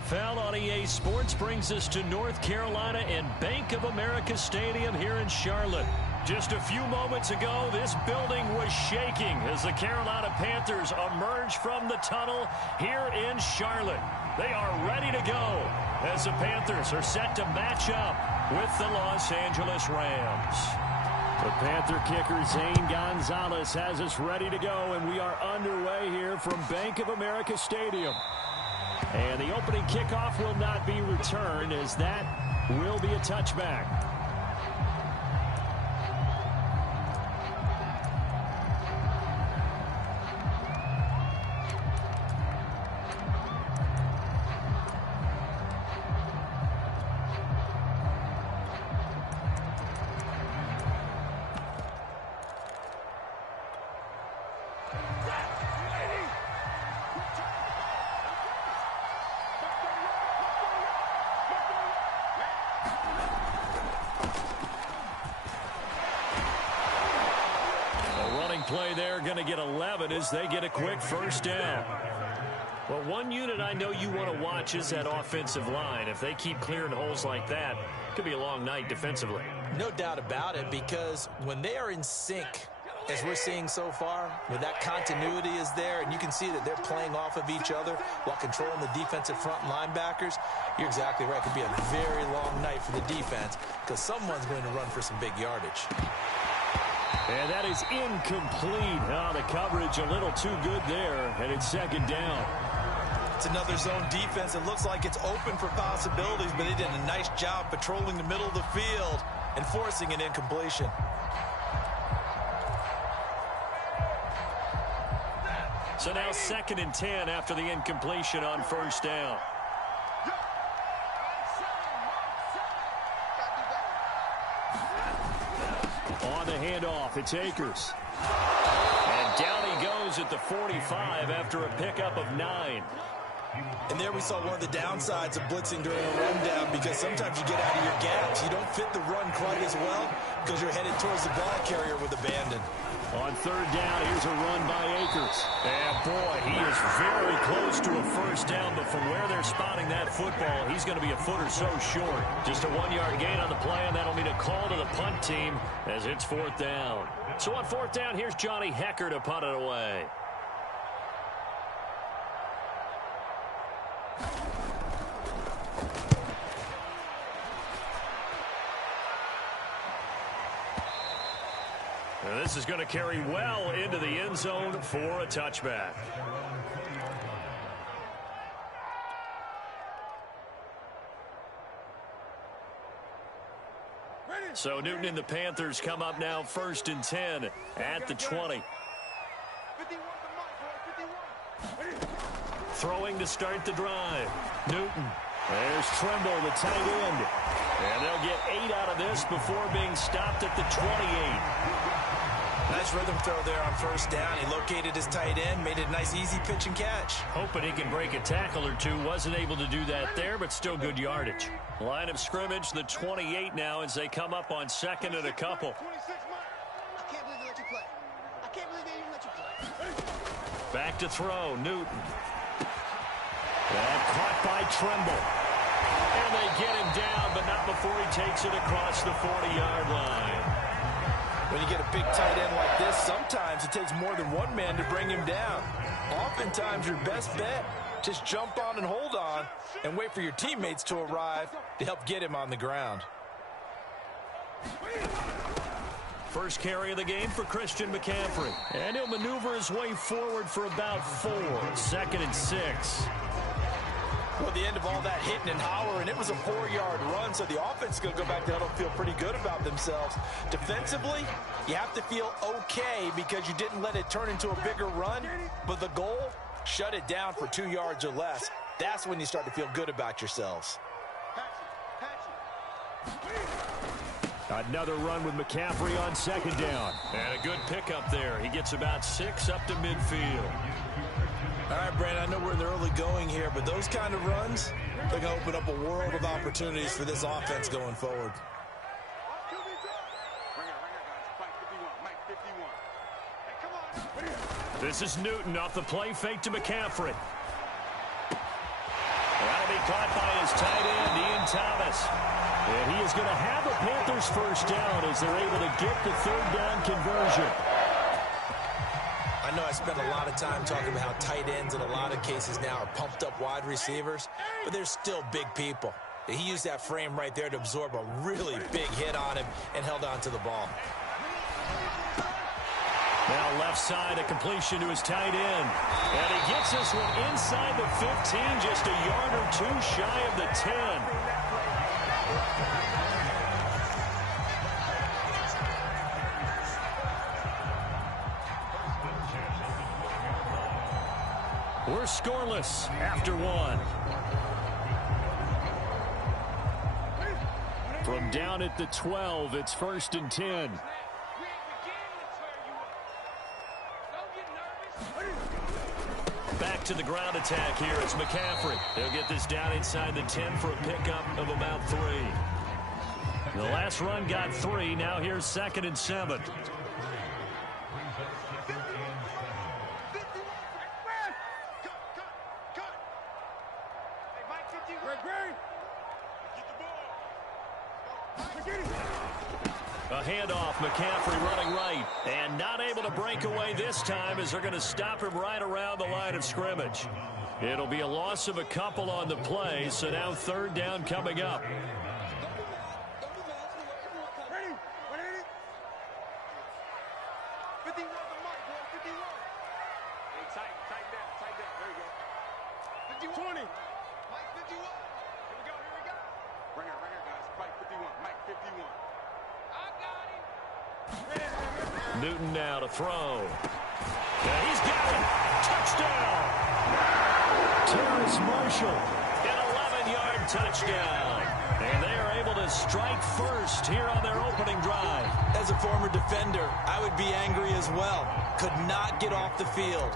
NFL on EA Sports brings us to North Carolina and Bank of America Stadium here in Charlotte. Just a few moments ago, this building was shaking as the Carolina Panthers emerge from the tunnel here in Charlotte. They are ready to go as the Panthers are set to match up with the Los Angeles Rams. The Panther kicker, Zane Gonzalez, has us ready to go, and we are underway here from Bank of America Stadium. And the opening kickoff will not be returned, as that will be a touchback. Play there, going to get 11 as they get a quick first down. Well, one unit I know you want to watch is that offensive line. If they keep clearing holes like that, it could be a long night defensively. No doubt about it, because when they are in sync, as we're seeing so far, when that continuity is there and you can see that they're playing off of each other while controlling the defensive front linebackers, you're exactly right. It could be a very long night for the defense because someone's going to run for some big yardage. And that is incomplete. Oh, the coverage a little too good there, and it's second down. It's another zone defense. It looks like it's open for possibilities, but they did a nice job patrolling the middle of the field and forcing an incompletion. So now 2nd and 10 after the incompletion on first down. On the handoff, it's Akers. And down he goes at the 45 after a pickup of 9. And there we saw one of the downsides of blitzing during a rundown, because sometimes you get out of your gaps. You don't fit the run quite as well because you're headed towards the ball carrier with abandon. On third down, here's a run by Akers. And boy, he is very close to a first down, but from where they're spotting that football, he's going to be a foot or so short. Just a 1-yard gain on the play, and that'll mean a call to the punt team as it's 4th down. So on 4th down, here's Johnny Hecker to punt it away. And this is going to carry well into the end zone for a touchback. So Newton and the Panthers come up now 1st and 10 at the 20. Throwing to start the drive. Newton. There's Tremble, the tight end. And they'll get 8 out of this before being stopped at the 28. Nice rhythm throw there on first down. He located his tight end, made it a nice easy pitch and catch. Hoping he can break a tackle or two. Wasn't able to do that there, but still good yardage. Line of scrimmage, the 28 now as they come up on 2nd and a couple. I can't believe they let you play. I can't believe they even let you play. Back to throw, Newton. And caught by Tremble. And they get him down, but not before he takes it across the 40-yard line. When you get a big tight end like this, sometimes it takes more than one man to bring him down. Oftentimes, your best bet, just jump on and hold on and wait for your teammates to arrive to help get him on the ground. First carry of the game for Christian McCaffrey. And he'll maneuver his way forward for about 4. 2nd and 6. Well, the end of all that hitting and hollering, it was a 4-yard run, so the offense is going to go back to huddle and feel pretty good about themselves. Defensively, you have to feel okay because you didn't let it turn into a bigger run, but the goal, shut it down for 2 yards or less. That's when you start to feel good about yourselves. Another run with McCaffrey on 2nd down. And a good pickup there. He gets about 6 up to midfield. All right, Brandon, I know we're in the early going here, but those kind of runs, they're going to open up a world of opportunities for this offense going forward. This is Newton off the play fake to McCaffrey. That'll be caught by his tight end, Ian Thomas. And he is going to have a Panthers first down as they're able to get the third down conversion. I know I spent a lot of time talking about how tight ends in a lot of cases now are pumped up wide receivers, but they're still big people. He used that frame right there to absorb a really big hit on him and held on to the ball. Now left side, a completion to his tight end. And he gets this one inside the 15, just a yard or two shy of the 10. We're scoreless after one. From down at the 12, it's 1st and 10. Back to the ground attack here. It's McCaffrey. They'll get this down inside the 10 for a pickup of about 3. The last run got 3. Now here's 2nd and 7. A handoff, McCaffrey running right, and not able to break away this time as they're going to stop him right around the line of scrimmage. It'll be a loss of a couple on the play, so now 3rd down coming up. Newton now to throw. Yeah, he's got it. Touchdown. Terrace Marshall, an 11-yard touchdown. And they are able to strike first here on their opening drive. As a former defender, I would be angry as well. Could not get off the field.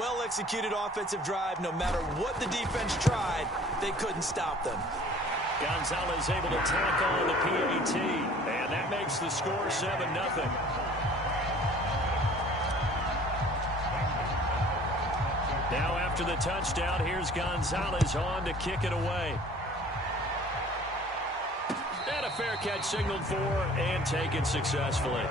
Well-executed offensive drive. No matter what the defense tried, they couldn't stop them. Gonzalez able to tack on the PAT. And that makes the score 7-0. Now after the touchdown, here's Gonzalez on to kick it away. And a fair catch signaled for and taken successfully.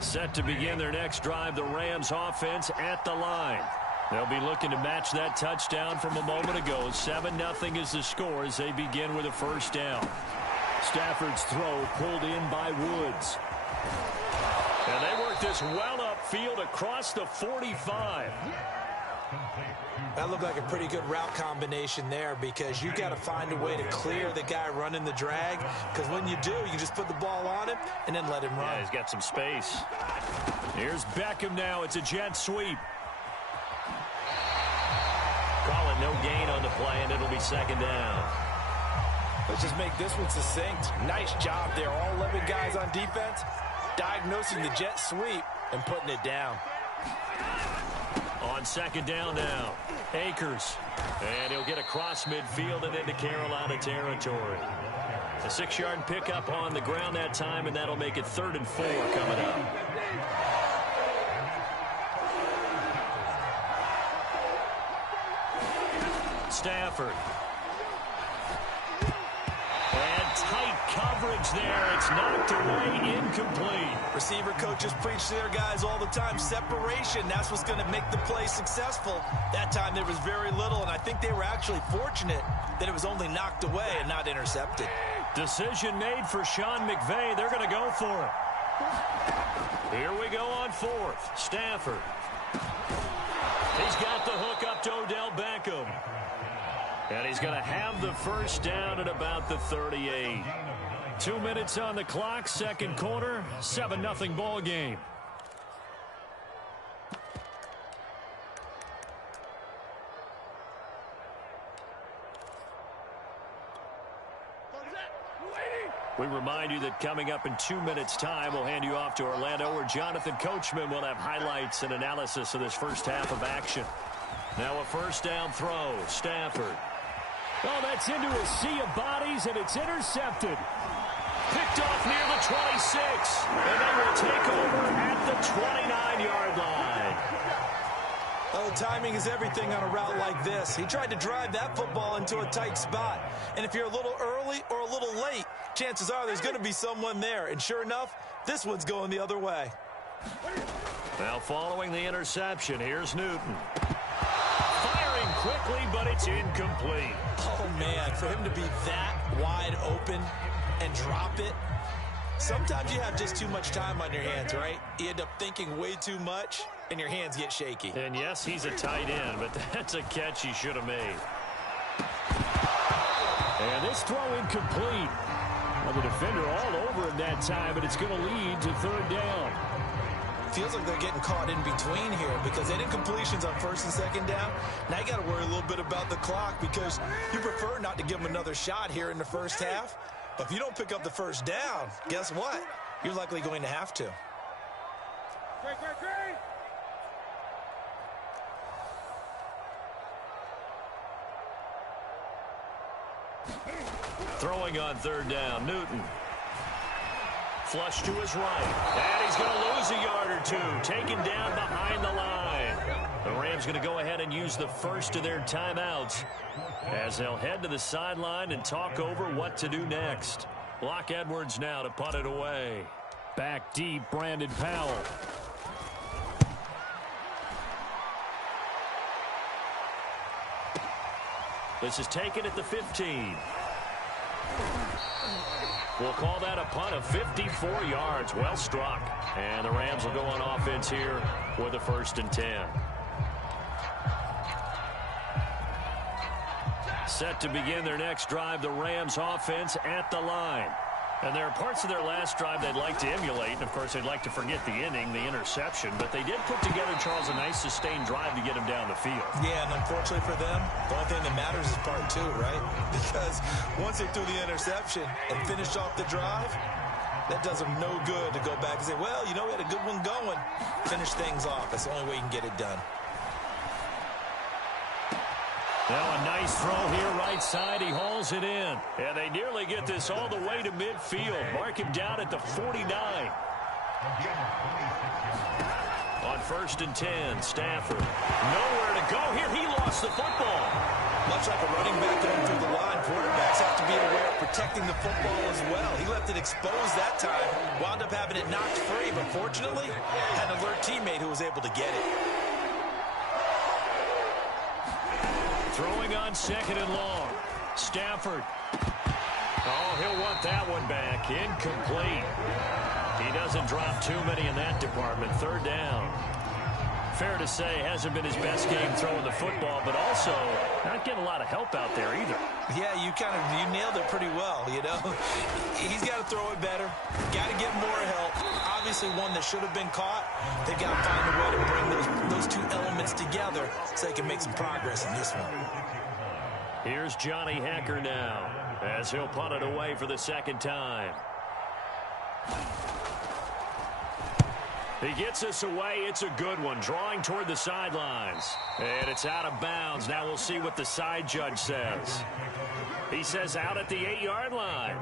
Set to begin their next drive, the Rams offense at the line. They'll be looking to match that touchdown from a moment ago. 7-0 is the score as they begin with a first down. Stafford's throw pulled in by Woods. And they work this well upfield across the 45. That looked like a pretty good route combination there because you got to find a way to clear the guy running the drag, because when you do, you just put the ball on him and then let him run. Yeah, he's got some space. Here's Beckham now. It's a jet sweep. Call it no gain on the play, and it'll be 2nd down. Let's just make this one succinct. Nice job there. All 11 guys on defense diagnosing the jet sweep and putting it down. On 2nd down now, Akers. And he'll get across midfield and into Carolina territory. A 6-yard pickup on the ground that time, and that'll make it 3rd and 4 coming up. Stafford. And tight coverage there. It's knocked away, incomplete. Receiver coaches preach to their guys all the time. Separation, that's what's going to make the play successful. That time there was very little, and I think they were actually fortunate that it was only knocked away and not intercepted. Decision made for Sean McVay. They're going to go for it. Here we go on 4th. Stafford. He's got the hook up to Odell Beckham. And he's going to have the first down at about the 38. 2 minutes on the clock, 2nd quarter, 7-0 ball game. We remind you that coming up in 2 minutes' time, we'll hand you off to Orlando, where Jonathan Coachman will have highlights and analysis of this first half of action. Now a first down throw. Stafford. Oh, that's into a sea of bodies, and it's intercepted. Picked off near the 26. And they will take over at the 29-yard line. Oh, timing is everything on a route like this. He tried to drive that football into a tight spot. And if you're a little early or a little late, chances are there's going to be someone there. And sure enough, this one's going the other way. Now following the interception, here's Newton. Firing quickly, but it's incomplete. Oh, man, for him to be that wide open and drop it. Sometimes you have just too much time on your hands, right? You end up thinking way too much, and your hands get shaky. And yes, he's a tight end, but that's a catch he should have made. And this throw incomplete. Well, the defender all over him that time, but it's going to lead to third down. Feels like they're getting caught in between here because they did completions on first and second down. Now you got to worry a little bit about the clock because you prefer not to give them another shot here in the first half. But if you don't pick up the first down, guess what? You're likely going to have to. Throwing on third down, Newton. Flush to his right. And he's going to lose a yard or two. Taken down behind the line. The Rams going to go ahead and use the first of their timeouts as they'll head to the sideline and talk over what to do next. Block Edwards now to punt it away. Back deep, Brandon Powell. This is taken at the 15. We'll call that a punt of 54 yards. Well struck. And the Rams will go on offense here with a 1st and 10. Set to begin their next drive, the Rams offense at the line. And there are parts of their last drive they'd like to emulate. And, of course, they'd like to forget the inning, the interception. But they did put together, Charles, a nice sustained drive to get him down the field. Yeah, and unfortunately for them, the only thing that matters is part 2, right? Because once they threw the interception and finished off the drive, that does them no good to go back and say, well, you know, we had a good one going. Finish things off. That's the only way you can get it done. Now a nice throw here right side. He hauls it in. And they nearly get this all the way to midfield. Mark him down at the 49. On 1st and 10, Stafford. Nowhere to go here. He lost the football. Much like a running back going through the line, quarterbacks have to be aware of protecting the football as well. He left it exposed that time. Wound up having it knocked free, but fortunately, had an alert teammate who was able to get it. Throwing on 2nd and long. Stafford. Oh, he'll want that one back. Incomplete. He doesn't drop too many in that department. 3rd down. Fair to say, hasn't been his best game throwing the football, but also not getting a lot of help out there either. Yeah, you nailed it pretty well, you know. He's got to throw it better. Got to get more help. Obviously one that should have been caught. They've got to find a way to bring those two elements together so they can make some progress in this one. Here's Johnny Hecker now as he'll punt it away for the 2nd time. He gets us away. It's a good one. Drawing toward the sidelines. And it's out of bounds. Now we'll see what the side judge says. He says out at the 8-yard line.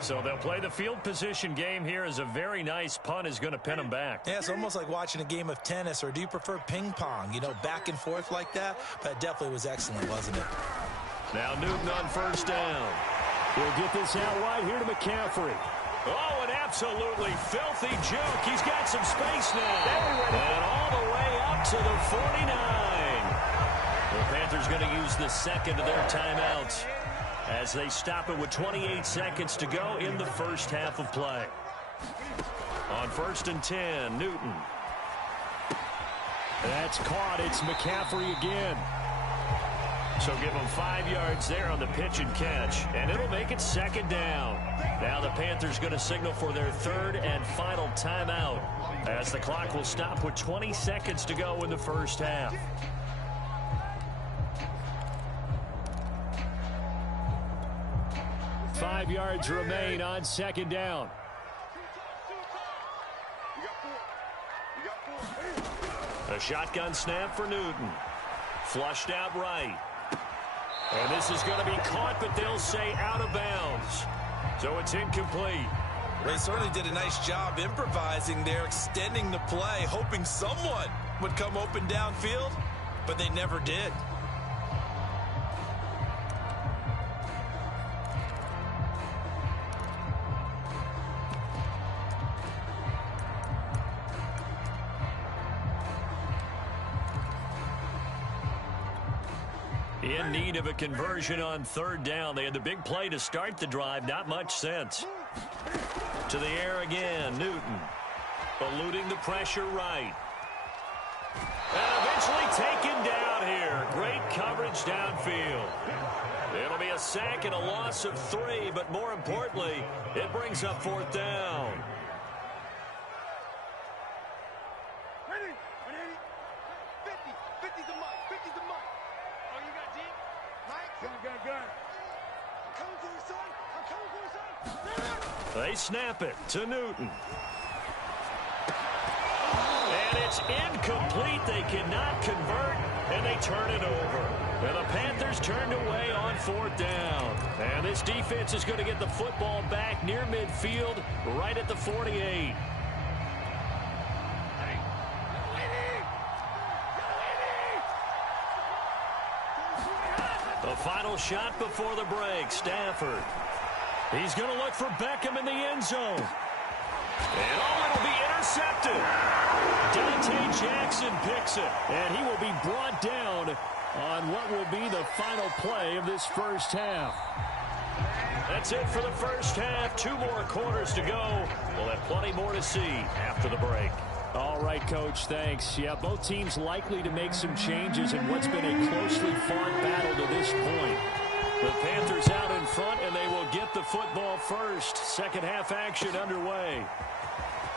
So they'll play the field position game here as a very nice punt is going to pin them back. Yeah, it's almost like watching a game of tennis, or do you prefer ping pong? You know, back and forth like that? But it definitely was excellent, wasn't it? Now Newton on 1st down. He'll get this out wide here to McCaffrey. Oh, an absolutely filthy juke. He's got some space now. And all the way up to the 49. The Panthers going to use the 2nd of their timeouts as they stop it with 28 seconds to go in the first half of play. On 1st and 10, Newton. That's caught. It's McCaffrey again. So give him 5 yards there on the pitch and catch. And it'll make it 2nd down. Now the Panthers going to signal for their 3rd and final timeout as the clock will stop with 20 seconds to go in the first half. Five yards remain on 2nd down. A shotgun snap for Newton. Flushed out right. And this is going to be caught, but they'll say out of bounds. So it's incomplete. They certainly did a nice job improvising there, extending the play, hoping someone would come open downfield, but they never did. In need of a conversion on third down. They had the big play to start the drive. Not much sense. To the air again. Newton eluding the pressure right. And eventually taken down here. Great coverage downfield. It'll be a sack and a loss of 3, but more importantly, it brings up fourth down. Ready? 50. 50's the mark. 50's the mark. Oh, you got deep? Mike? Gun. I'm coming for you, son. I'm coming for you, son. They snap it to Newton. And it's incomplete. They cannot convert, and they turn it over. And the Panthers turned away on fourth down. And this defense is going to get the football back near midfield, right at the 48. The final shot before the break, Stafford. He's going to look for Beckham in the end zone. And it'll be intercepted. Dante Jackson picks it, and he will be brought down on what will be the final play of this first half. That's it for the first half. 2 more quarters to go. We'll have plenty more to see after the break. All right, Coach, thanks. Yeah, both teams likely to make some changes in what's been a closely fought battle to this point. The Panthers out in front, and they will get the football first. Second half action underway.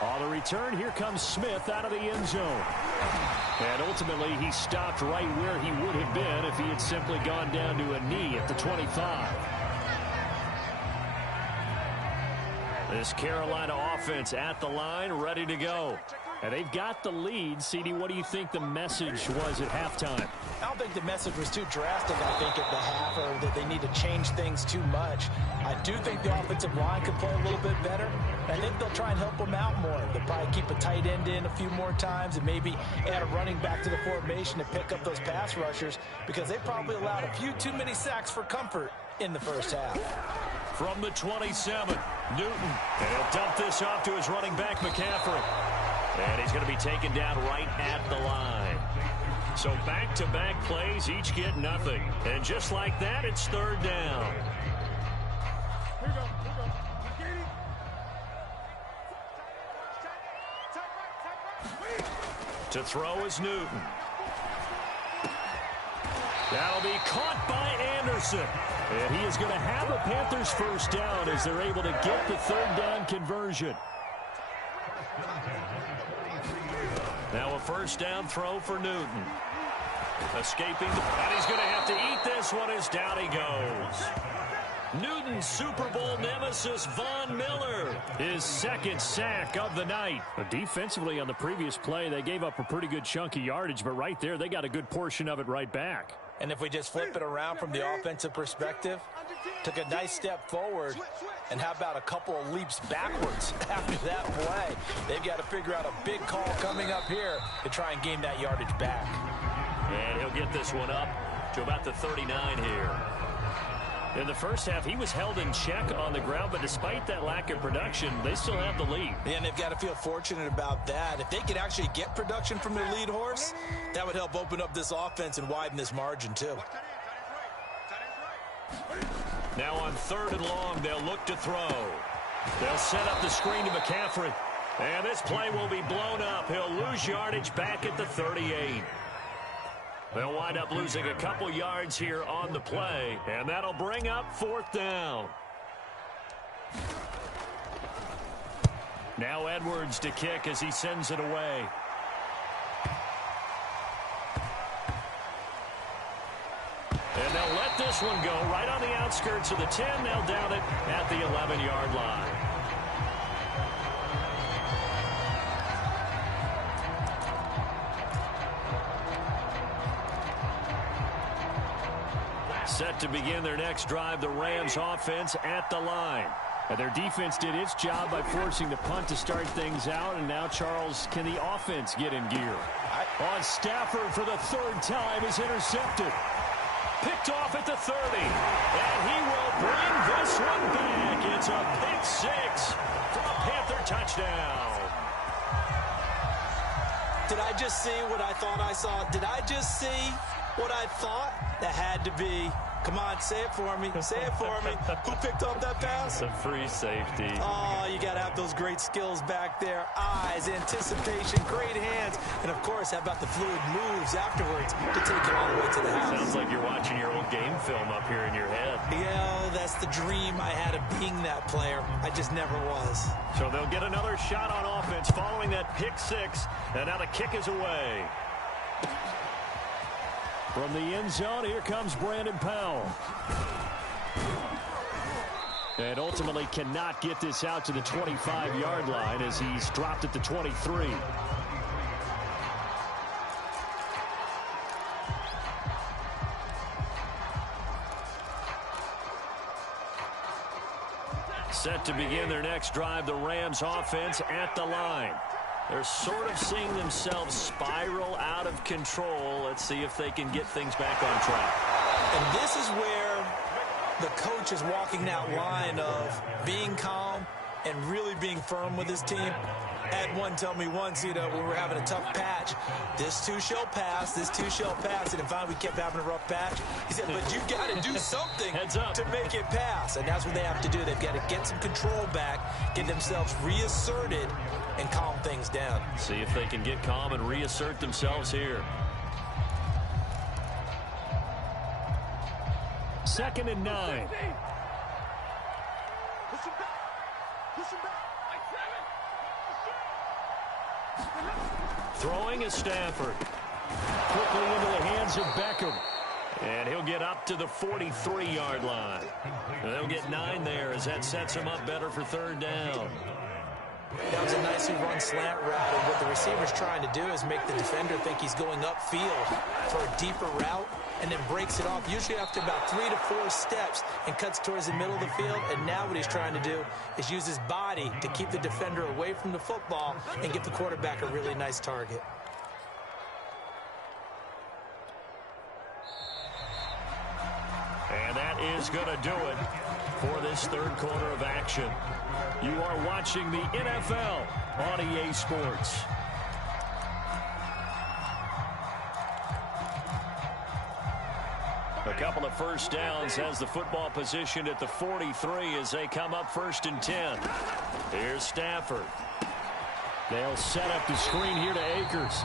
On the return, here comes Smith out of the end zone. And ultimately, he stopped right where he would have been if he had simply gone down to a knee at the 25. This Carolina offense at the line, ready to go. And they've got the lead. CD, what do you think the message was at halftime? I don't think the message was too drastic, I think, at the half, or that they need to change things too much. I do think the offensive line could play a little bit better. I think they'll try and help them out more. They'll probably keep a tight end in a few more times and maybe add a running back to the formation to pick up those pass rushers, because they probably allowed a few too many sacks for comfort in the first half. From the 27, Newton. And he'll dump this off to his running back, McCaffrey. And he's going to be taken down right at the line. So back-to-back plays, each get nothing. And just like that, it's third down. Here we go. To throw is Newton. That'll be caught by Anderson. And he is going to have a Panthers first down as they're able to get the third down conversion. Now a first down throw for Newton. Escaping, and he's going to have to eat this one as down he goes. Newton's Super Bowl nemesis, Von Miller, his second sack of the night. Defensively on the previous play, they gave up a pretty good chunk of yardage, but right there, they got a good portion of it right back. And if we just flip it around from the offensive perspective, took a nice step forward, and how about a couple of leaps backwards after that play? They've got to figure out a big call coming up here to try and gain that yardage back. And he'll get this one up to about the 39 here. In the first half, he was held in check on the ground, but despite that lack of production, they still have the lead. And they've got to feel fortunate about that. If they could actually get production from their lead horse, that would help open up this offense and widen this margin too. Now on third and long, they'll look to throw. They'll set up the screen to McCaffrey. And this play will be blown up. He'll lose yardage back at the 38. They'll wind up losing a couple yards here on the play, and that'll bring up fourth down. Now Edwards to kick as he sends it away. And they'll let this one go right on the outskirts of the 10. They'll down it at the 11-yard line. Set to begin their next drive, the Rams offense at the line. And their defense did its job by forcing the punt to start things out. And now, Charles, can the offense get in gear? On Stafford for the third time is intercepted. Picked off at the 30. And he will bring this one back. It's a pick six for a Panther touchdown. Did I just see what I thought I saw? Did I just see what I thought? That had to be. Come on, say it for me. Say it for me. Who picked up that pass? It's a free safety. Oh, you got to have those great skills back there. Eyes, anticipation, great hands. And, of course, how about the fluid moves afterwards to take it all the way to the house? Sounds like you're watching your old game film up here in your head. Yeah, that's the dream I had of being that player. I just never was. So they'll get another shot on offense following that pick six. And now the kick is away. From the end zone, here comes Brandon Powell. And ultimately cannot get this out to the 25-yard line as he's dropped at the 23. Set to begin their next drive, the Rams offense at the line. They're sort of seeing themselves spiral out of control. Let's see if they can get things back on track. And this is where the coach is walking that line of being calm and really being firm with his team. Ed one told me once, when we were having a tough patch, this too shall pass, this too shall pass. And finally we kept having a rough patch. He said, but you got to do something to make it pass. And that's what they have to do. They've got to get some control back, get themselves reasserted, and calm things down. See if they can get calm and reassert themselves here. 2nd and 9. Push him back. Push him back. Throwing is Stafford. Quickly into the hands of Beckham. And he'll get up to the 43-yard line. And they'll get 9 there as that sets him up better for 3rd down. That was a nicely run slant route, and what the receiver's trying to do is make the defender think he's going upfield for a deeper route and then breaks it off, usually after about 3 to 4 steps, and cuts towards the middle of the field. And now what he's trying to do is use his body to keep the defender away from the football and give the quarterback a really nice target. And that is going to do it for this 3rd quarter of action. You are watching the NFL on EA Sports. A couple of first downs has the football positioned at the 43 as they come up 1st and 10. Here's Stafford. They'll set up the screen here to Akers.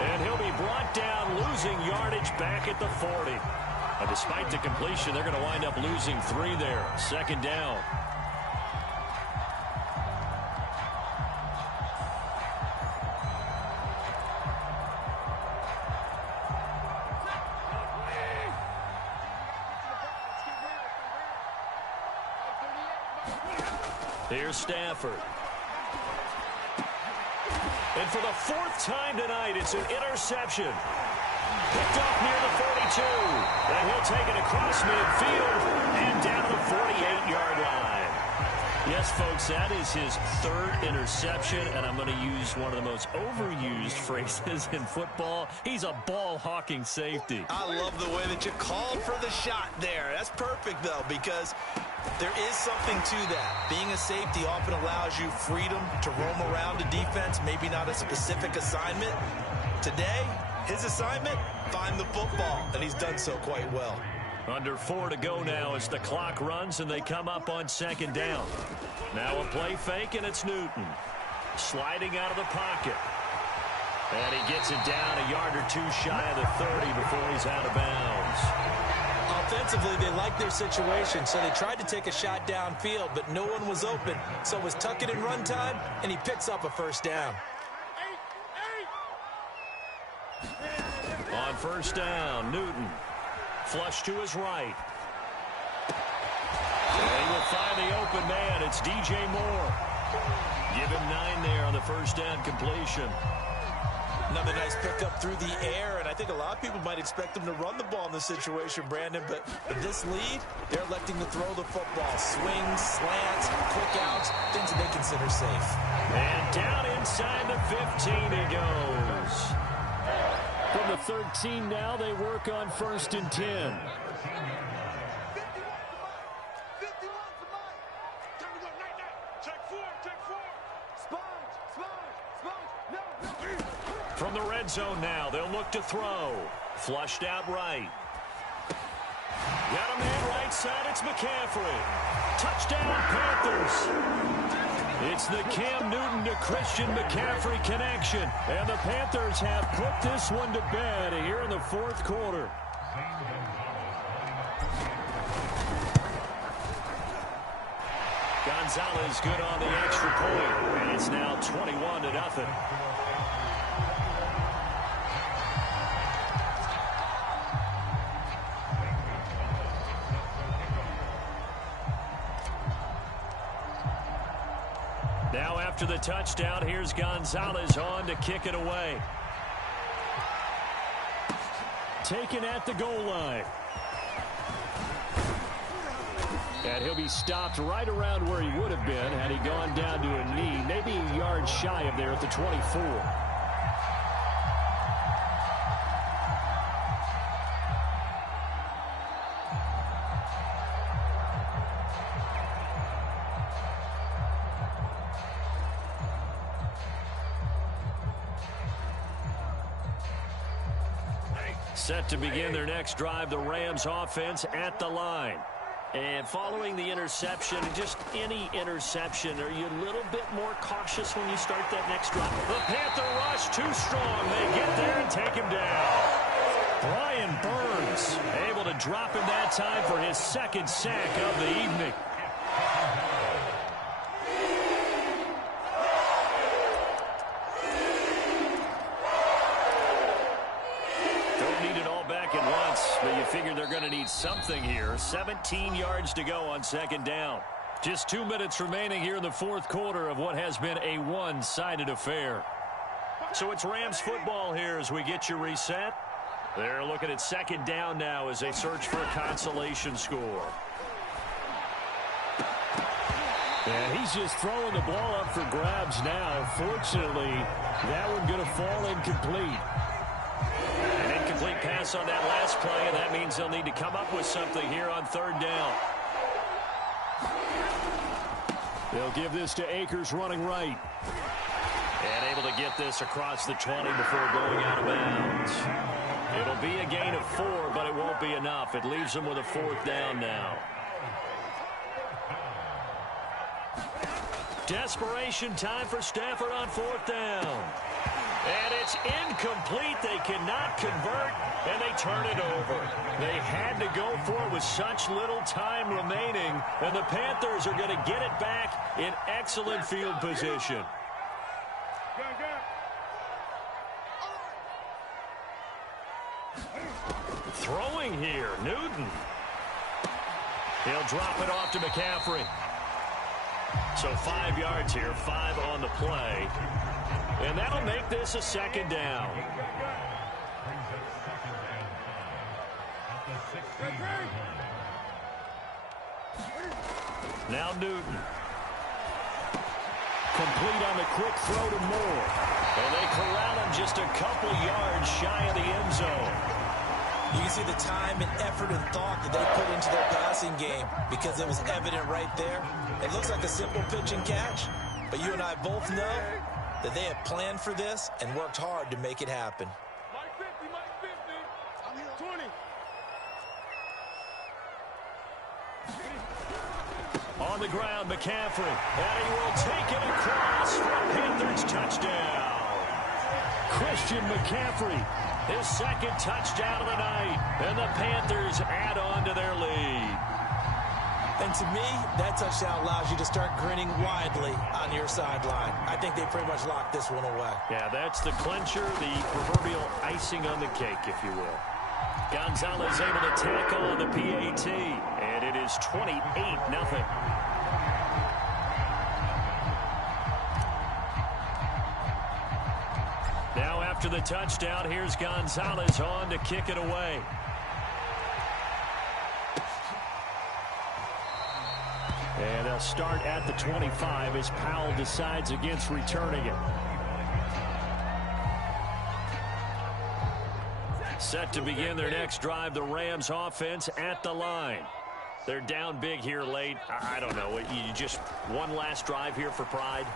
And he'll be brought down, losing yardage back at the 40. And despite the completion, they're going to wind up losing 3 there. 2nd down. Here's Stafford. And for the 4th time tonight, it's an interception. Picked up near the 42. And he'll take it across midfield and down to the 48-yard line. Yes, folks, that is his 3rd interception, and I'm going to use one of the most overused phrases in football. He's a ball-hawking safety. I love the way that you called for the shot there. That's perfect, though, because there is something to that. Being a safety often allows you freedom to roam around a defense, maybe not a specific assignment. Today, his assignment, find the football, and he's done so quite well. Under 4 to go now as the clock runs and they come up on 2nd down. Now a play fake, and it's Newton. Sliding out of the pocket. And he gets it down a yard or 2 shy of the 30 before he's out of bounds. Offensively, they liked their situation, so they tried to take a shot downfield, but no one was open. So it was tuck it in run time, and he picks up a 1st down. On 1st down, Newton. Flush to his right. And he will find the open man. It's DJ Moore. Give him 9 there on the 1st down completion. Another nice pickup through the air, and I think a lot of people might expect them to run the ball in this situation, Brandon, but with this lead, they're electing to throw the football. Swings, slants, quick outs, things that they consider safe. And down inside the 15 he goes. From the 13 now, they work on 1st and 10. From the red zone now, they'll look to throw. Flushed out right. Got a man right side, it's McCaffrey. Touchdown, Panthers. It's the Cam Newton to Christian McCaffrey connection. And the Panthers have put this one to bed here in the 4th quarter. Gonzalez good on the extra point. And it's now 21-0. Now after the touchdown, here's Gonzalez on to kick it away. Taken at the goal line. And he'll be stopped right around where he would have been had he gone down to a knee, maybe a yard shy of there at the 24. Set to begin their next drive, the Rams offense at the line. And following the interception, just any interception, are you a little bit more cautious when you start that next drive? The Panther rush too strong. They get there and take him down. Brian Burns able to drop him that time for his 2nd sack of the evening. But you figure they're going to need something here. 17 yards to go on 2nd down. Just 2 minutes remaining here in the 4th quarter of what has been a one-sided affair. So it's Rams football here as we get you reset. They're looking at 2nd down now as they search for a consolation score. And he's just throwing the ball up for grabs now. Fortunately, that one going to fall incomplete. Complete pass on that last play, and that means they'll need to come up with something here on 3rd down. They'll give this to Akers running right. And able to get this across the 20 before going out of bounds. It'll be a gain of 4, but it won't be enough. It leaves them with a 4th down now. Desperation time for Stafford on 4th down. And it's incomplete. They cannot convert, and they turn it over. They had to go for it with such little time remaining, and the Panthers are going to get it back in excellent field position. Throwing here, Newton. He'll drop it off to McCaffrey. So 5 yards here, 5 on the play. And that'll make this a 2nd down. Now Newton. Complete on the quick throw to Moore. And they corral him just a couple yards shy of the end zone. You can see the time and effort and thought that they put into their passing game because it was evident right there. It looks like a simple pitch and catch, but you and I both know that they have planned for this and worked hard to make it happen. Mike 50, Mike 50. I'm here. 20. On the ground, McCaffrey. And he will take it across for a Panthers touchdown. Christian McCaffrey, his 2nd touchdown of the night. And the Panthers add on to their lead. And to me, that touchdown allows you to start grinning widely on your sideline. I think they pretty much locked this one away. Yeah, that's the clincher, the proverbial icing on the cake, if you will. Gonzalez able to tackle on the PAT, and it is 28-0. Now after the touchdown, here's Gonzalez on to kick it away. And they'll start at the 25 as Powell decides against returning it. Set to begin their next drive, the Rams offense at the line. They're down big here late. I don't know. You just one last drive here for pride?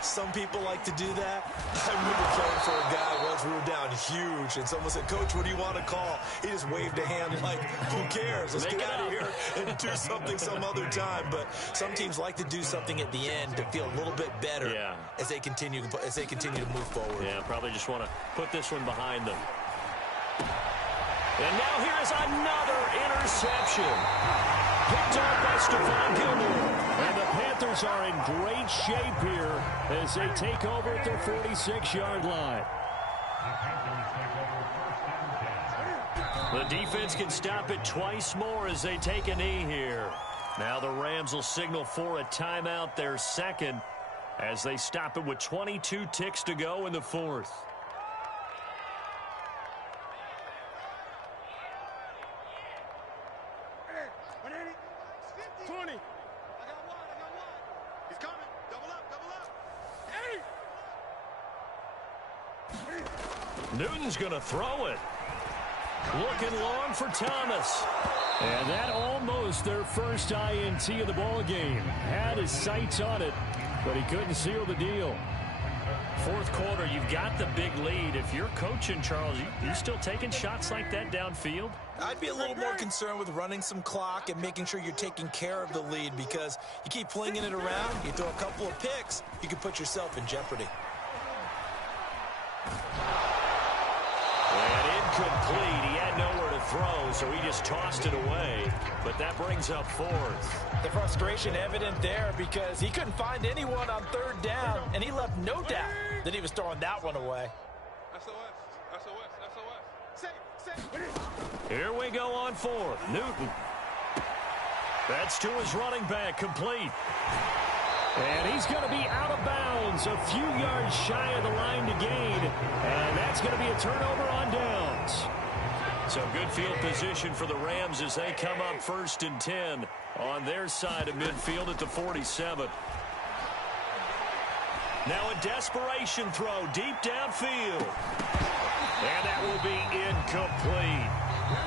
Some people like to do that. I remember playing for a guy once. We were down huge, and someone said, "Coach, what do you want to call?" He just waved a hand like, "Who cares? Let's get out of here and do something some other time." But some teams like to do something at the end to feel a little bit better as they continue to move forward. Yeah, probably just want to put this one behind them. And now here is another interception. Picked up by Stephon Gilmore. And the Panthers are in great shape here as they take over at their 46-yard line. The defense can stop it twice more as they take a knee here. Now the Rams will signal for a timeout, their second, as they stop it with 22 ticks to go in the fourth. Newton's going to throw it. Looking long for Thomas. And that almost their first INT of the ball game. Had his sights on it, but he couldn't seal the deal. Fourth quarter, you've got the big lead. If you're coaching, Charles, you still taking shots like that downfield? I'd be a little more concerned with running some clock and making sure you're taking care of the lead, because you keep flinging it around, you throw a couple of picks, you can put yourself in jeopardy. And incomplete. He had nowhere to throw, so he just tossed it away. But that brings up fourth. The frustration evident there because he couldn't find anyone on third down, and he left no doubt that he was throwing that one away. Here we go on fourth. Newton. That's to his running back, complete. And he's going to be out of bounds, a few yards shy of the line to gain. And that's going to be a turnover on downs. So good field position for the Rams as they come up 1st and 10 on their side of midfield at the 47. Now a desperation throw deep downfield. And that will be incomplete.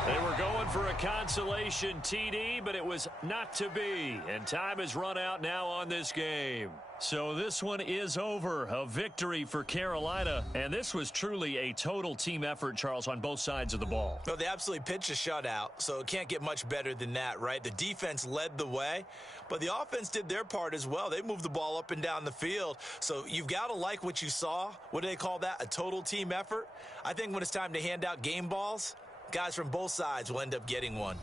They were going for a consolation TD, but it was not to be. And time has run out now on this game. So this one is over. A victory for Carolina. And this was truly a total team effort, Charles, on both sides of the ball. Well, they absolutely pitched a shutout, so it can't get much better than that, right? The defense led the way, but the offense did their part as well. They moved the ball up and down the field. So you've got to like what you saw. What do they call that? A total team effort? I think when it's time to hand out game balls, guys from both sides will end up getting one.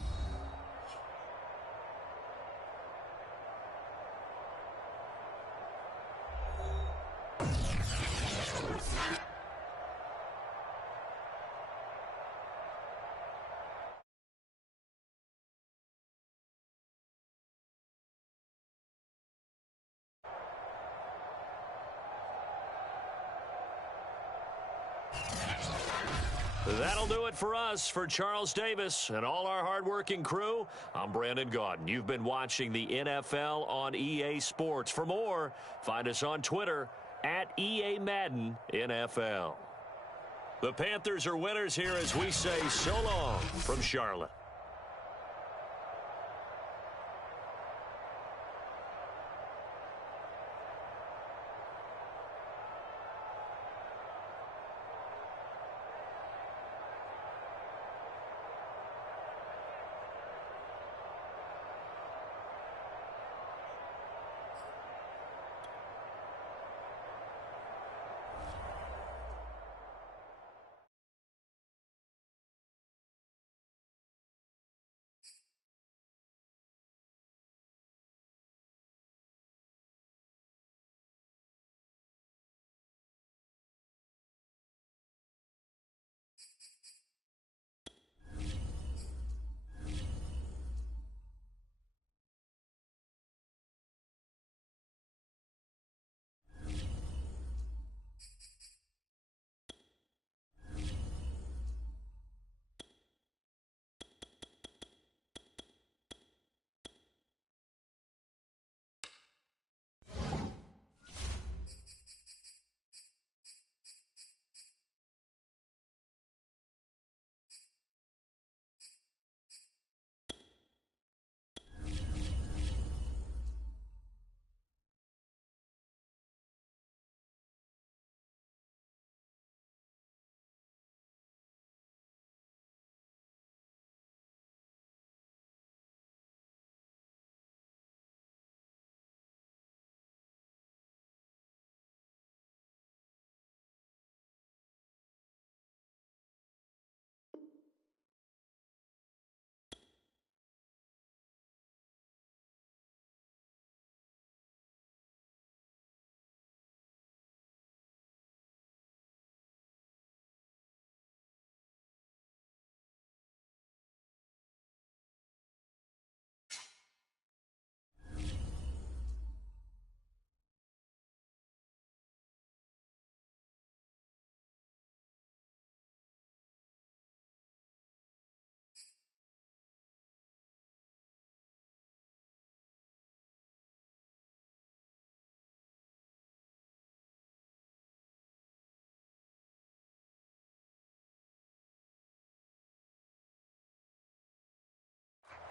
That'll do it for us. For Charles Davis and all our hardworking crew, I'm Brandon Gaudin. You've been watching the NFL on EA Sports. For more, find us on Twitter at EA Madden NFL. The Panthers are winners here as we say so long from Charlotte.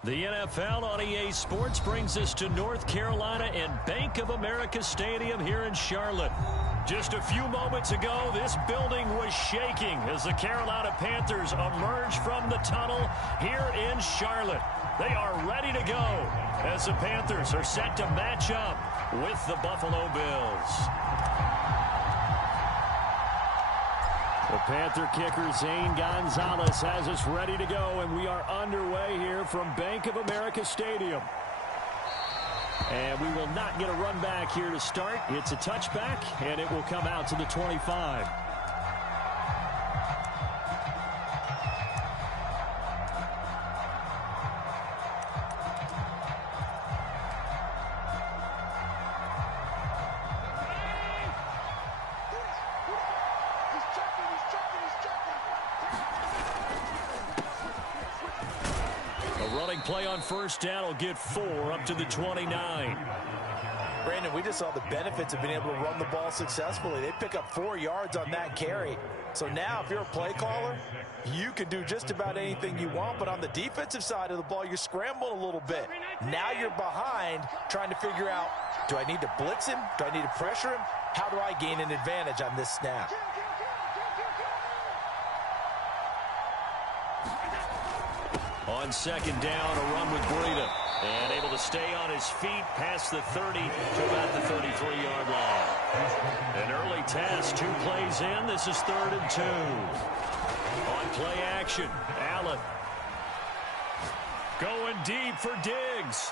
The NFL on EA Sports brings us to North Carolina and Bank of America Stadium here in Charlotte. Just a few moments ago, this building was shaking as the Carolina Panthers emerged from the tunnel here in Charlotte. They are ready to go as the Panthers are set to match up with the Buffalo Bills. The Panther kicker, Zane Gonzalez, has us ready to go, and we are underway here from Bank of America Stadium. And we will not get a run back here to start. It's a touchback, and it will come out to the 25. Play on first down will get 4 up to the 29. Brandon, we just saw the benefits of being able to run the ball successfully. They pick up 4 yards on that carry. So now if you're a play caller, you can do just about anything you want. But on the defensive side of the ball, you're scrambling a little bit. Now you're behind trying to figure out, do I need to blitz him? Do I need to pressure him? How do I gain an advantage on this snap? On second down, a run with Breida. And able to stay on his feet past the 30 to about the 33-yard line. An early test, 2 plays in. This is 3rd and 2. On play action, Allen. Going deep for Diggs.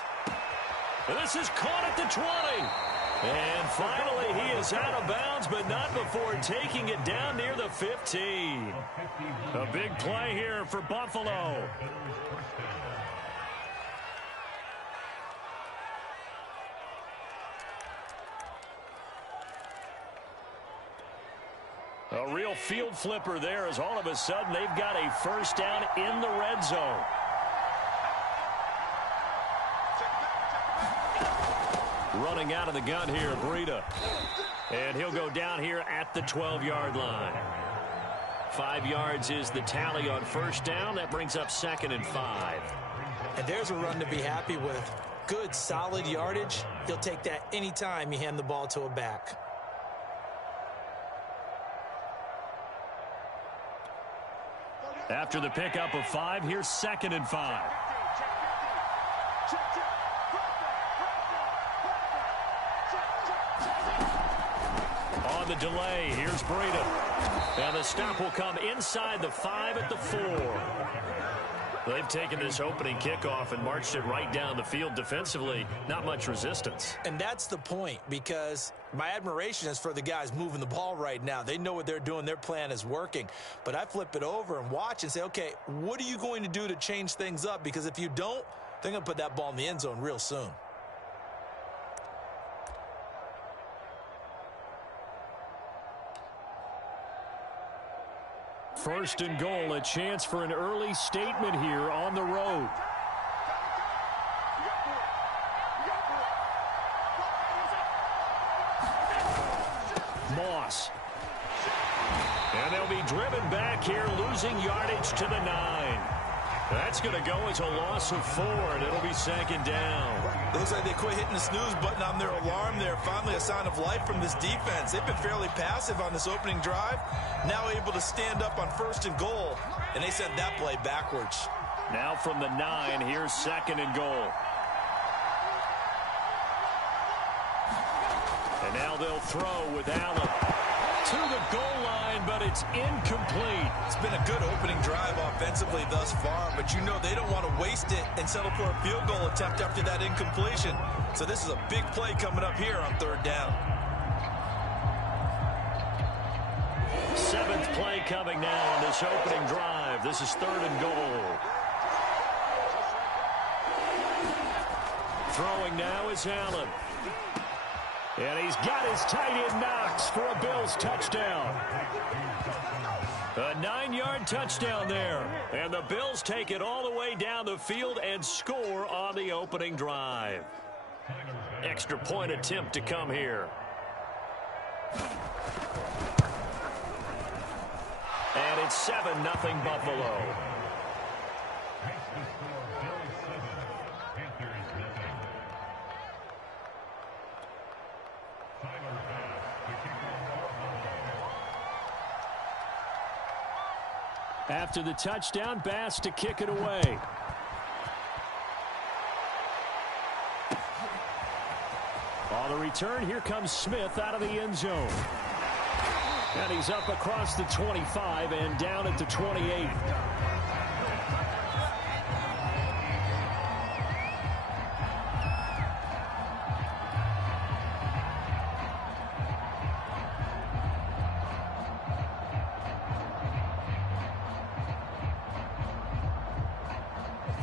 And this is caught at the 20. And finally, he is out of bounds, but not before taking it down near the 15. A big play here for Buffalo. A real field flipper there as all of a sudden they've got a first down in the red zone. Running out of the gun here, Breida. And he'll go down here at the 12-yard line. 5 yards is the tally on first down. That brings up 2nd and 5. And there's a run to be happy with. Good, solid yardage. He'll take that anytime you hand the ball to a back. After the pickup of 5, here's 2nd and 5. On the delay, here's Breida. And the stop will come inside the 5 at the 4. They've taken this opening kickoff and marched it right down the field defensively. Not much resistance. And that's the point, because my admiration is for the guys moving the ball right now. They know what they're doing. Their plan is working. But I flip it over and watch and say, okay, what are you going to do to change things up? Because if you don't, they're going to put that ball in the end zone real soon. First and goal, a chance for an early statement here on the road. Moss. And they'll be driven back here, losing yardage to the 9. That's going to go as a loss of 4, and it'll be 2nd down. It looks like they quit hitting the snooze button on their alarm there. Finally a sign of life from this defense. They've been fairly passive on this opening drive. Now able to stand up on 1st and goal, and they sent that play backwards. Now from the 9, here's 2nd and goal. And now they'll throw with Allen. To the goal line, but it's incomplete. It's been a good opening drive offensively thus far, but you know they don't want to waste it and settle for a field goal attempt after that incompletion. So this is a big play coming up here on 3rd down. 7th play coming now on this opening drive. This is 3rd and goal. Throwing now is Allen. And he's got his tight end Knox for a Bills touchdown. A 9-yard touchdown there. And the Bills take it all the way down the field and score on the opening drive. Extra point attempt to come here. And it's 7-0 Buffalo. After the touchdown, Bass to kick it away. On the return, here comes Smith out of the end zone. And he's up across the 25 and down at the 28.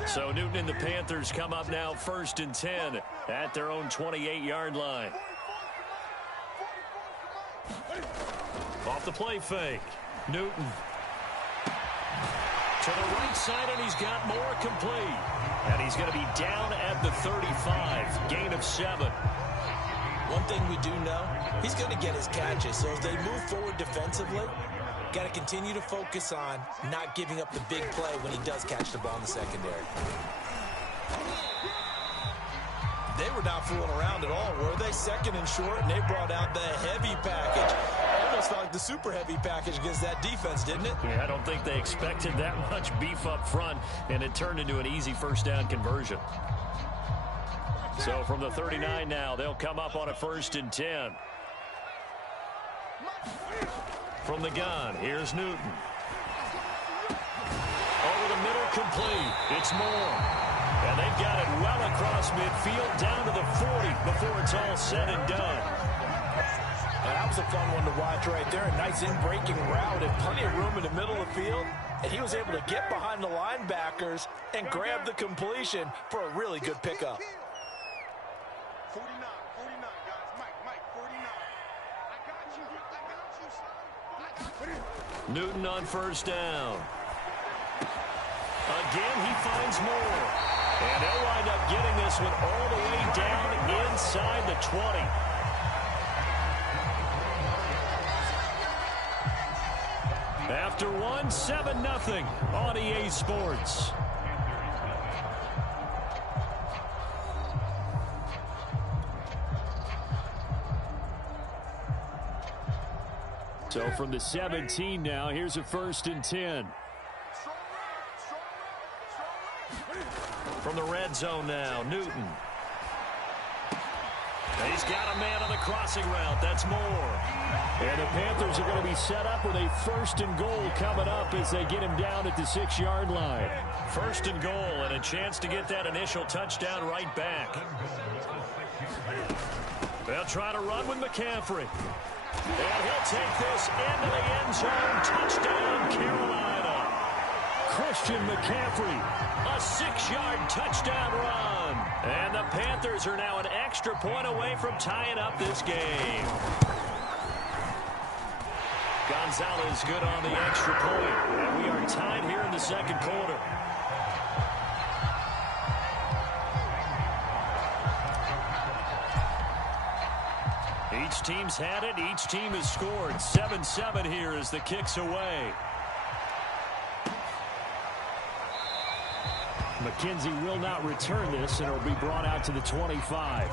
So Newton and the Panthers come up now 1st and 10 at their own 28-yard line. Off the play fake. Newton. To the right side, and he's got more complete. And he's going to be down at the 35. Gain of 7. One thing we do know, he's going to get his catches. So as they move forward defensively, got to continue to focus on not giving up the big play when he does catch the ball in the secondary. They were not fooling around at all, were they? 2nd and short, and they brought out the heavy package. Almost like the super heavy package against that defense, didn't it? Yeah, I don't think they expected that much beef up front, and it turned into an easy first down conversion. So from the 39 now, they'll come up on a 1st and 10. From the gun, here's Newton. Over the middle, complete. It's Moore. And they've got it well across midfield, down to the 40 before it's all said and done. That was a fun one to watch right there. A nice in-breaking route and plenty of room in the middle of the field. And he was able to get behind the linebackers and grab the completion for a really good pickup. 49, guys. Mike, 49. I got you, son. Newton on 1st down. Again, he finds Moore. And they'll wind up getting this one all the way down inside the 20. After 7-0 on EA Sports. So from the 17 now, here's a 1st and 10. From the red zone now, Newton. He's got a man on the crossing route. That's Moore. And the Panthers are going to be set up with a 1st and goal coming up as they get him down at the 6-yard line. 1st and goal and a chance to get that initial touchdown right back. They'll try to run with McCaffrey. And he'll take this into the end zone. Touchdown, Carolina. Christian McCaffrey, a 6-yard touchdown run. And the Panthers are now an extra point away from tying up this game. Gonzalez good on the extra point. And we are tied here in the 2nd quarter. Each team's had it. Each team has scored. 7-7 here as the kick's away. McKenzie will not return this, and it'll be brought out to the 25.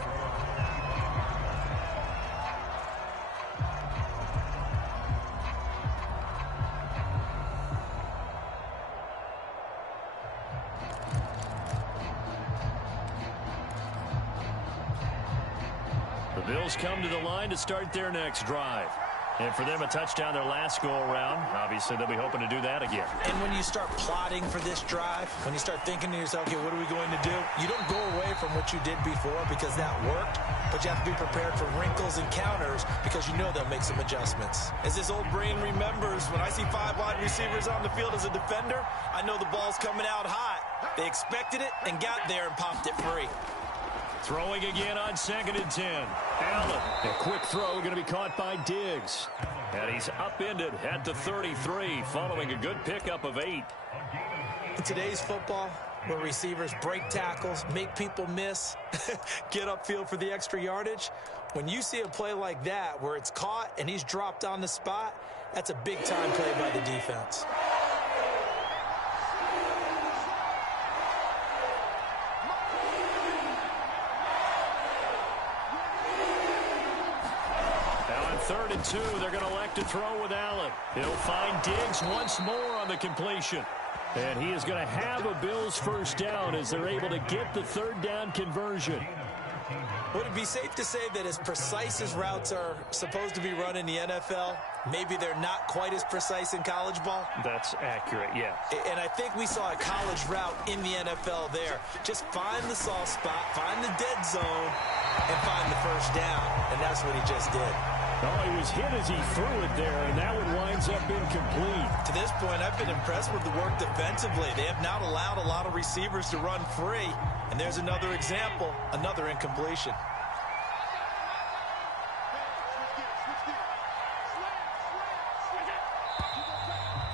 The Bills come to the line to start their next drive. And for them, a touchdown their last go-around. Obviously, they'll be hoping to do that again. And when you start plotting for this drive, when you start thinking to yourself, okay, what are we going to do? You don't go away from what you did before because that worked, but you have to be prepared for wrinkles and counters because you know they'll make some adjustments. As this old brain remembers, when I see 5 wide receivers on the field as a defender, I know the ball's coming out hot. They expected it and got there and popped it free. Throwing again on 2nd and 10. Allen, a quick throw going to be caught by Diggs. And he's upended at the 33 following a good pickup of 8. In today's football, where receivers break tackles, make people miss, get upfield for the extra yardage, when you see a play like that where it's caught and he's dropped on the spot, that's a big-time play by the defense. 3rd and 2. They're going to elect to throw with Allen. He'll find Diggs once more on the completion. And he is going to have a Bills first down as they're able to get the 3rd down conversion. Would it be safe to say that as precise as routes are supposed to be run in the NFL, maybe they're not quite as precise in college ball? That's accurate, yeah. And I think we saw a college route in the NFL there. Just find the soft spot, find the dead zone, and find the first down. And that's what he just did. Oh, he was hit as he threw it there, and that one winds up incomplete. To this point, I've been impressed with the work defensively. They have not allowed a lot of receivers to run free. And there's another example, another incompletion.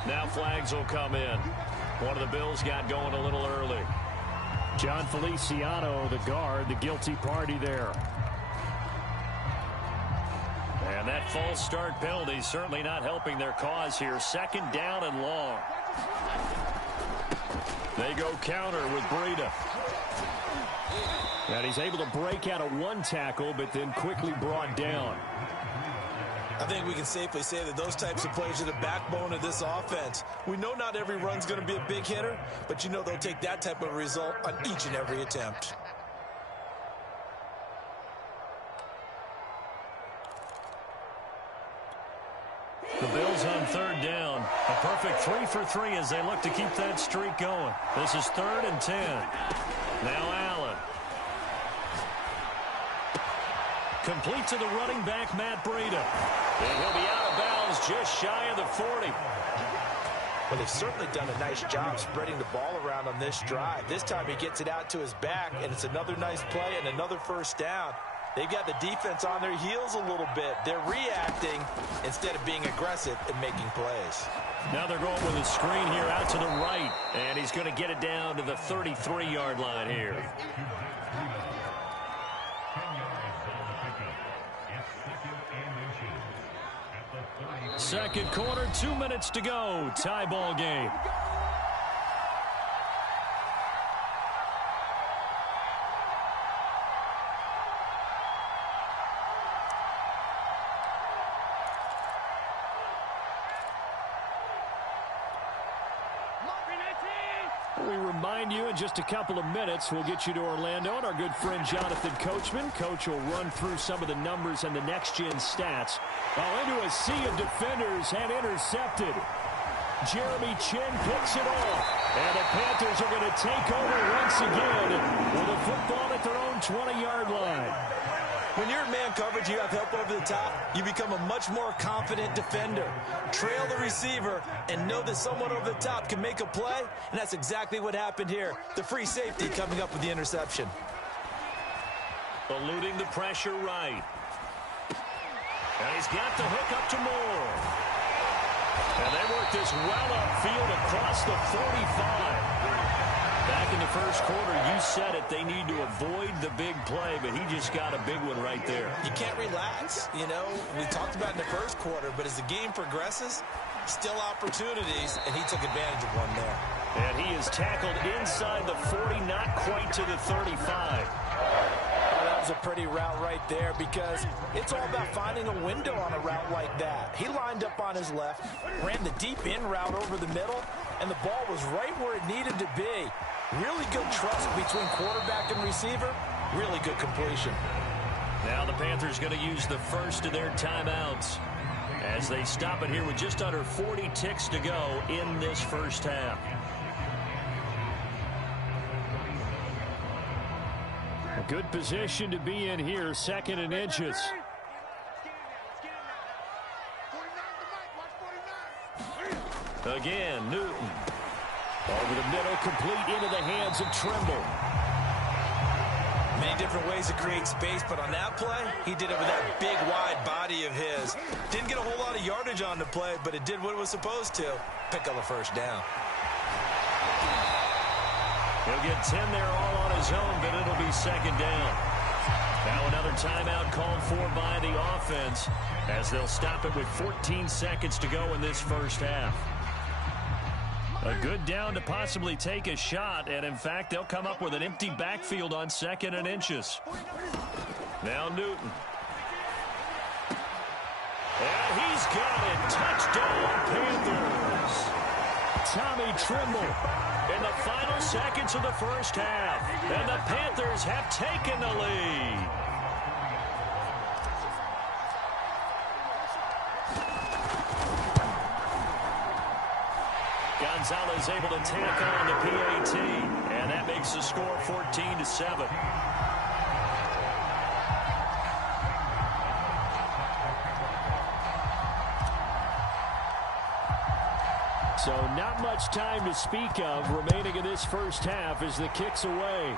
Now flags will come in. One of the Bills got going a little early. John Feliciano, the guard, the guilty party there. And that false start penalty certainly not helping their cause here. 2nd down and long. They go counter with Breida. And he's able to break out of one tackle, but then quickly brought down. I think we can safely say that those types of plays are the backbone of this offense. We know not every run's going to be a big hitter, but you know they'll take that type of result on each and every attempt. The Bills on 3rd down. A perfect 3 for 3 as they look to keep that streak going. This is 3rd and 10. Now Allen. Complete to the running back, Matt Breida. And he'll be out of bounds just shy of the 40. Well, they've certainly done a nice job spreading the ball around on this drive. This time he gets it out to his back, and it's another nice play and another first down. They've got the defense on their heels a little bit. They're reacting instead of being aggressive and making plays. Now they're going with a screen here out to the right, and he's going to get it down to the 33-yard line here. Second quarter, 2 minutes to go. Tie ball game. We remind you in just a couple of minutes we'll get you to Orlando, and our good friend Jonathan Coachman. Coach will run through some of the numbers and the next-gen stats. Into a sea of defenders and intercepted. Jeremy Chin picks it off. And the Panthers are going to take over once again with a football at their own 20-yard line. When you're in man coverage, you have help over the top, you become a much more confident defender. Trail the receiver and know that someone over the top can make a play, and that's exactly what happened here. The free safety coming up with the interception. Eluding the pressure right. And he's got the hook up to Moore. And they work this well upfield across the 45. Back in the first quarter, you said it, they need to avoid the big play, but he just got a big one right there. You can't relax. You know, we talked about in the first quarter, but as the game progresses, still opportunities, and he took advantage of one there. And he is tackled inside the 40, not quite to the 35. That was a pretty route right there because it's all about finding a window on a route like that. He lined up on his left, ran the deep in route over the middle, and the ball was right where it needed to be. Really good trust between quarterback and receiver. Really good completion. Now the Panthers going to use the first of their timeouts as they stop it here with just under 40 ticks to go in this first half. A good position to be in here, 2nd and inches. Again, Newton. Over the middle, complete into the hands of Trimble. Many different ways to create space, but on that play, he did it with that big, wide body of his. Didn't get a whole lot of yardage on the play, but it did what it was supposed to. Pick up a first down. He'll get 10 there all on his own, but it'll be 2nd down. Now another timeout called for by the offense as they'll stop it with 14 seconds to go in this first half. A good down to possibly take a shot, and in fact, they'll come up with an empty backfield on 2nd and inches. Now Newton. He's got it. Touchdown, Panthers. Tommy Trimble in the final seconds of the first half. And the Panthers have taken the lead. Gonzalez able to tack on the PAT, and that makes the score 14-7. So not much time to speak of remaining in this first half as the kick's away.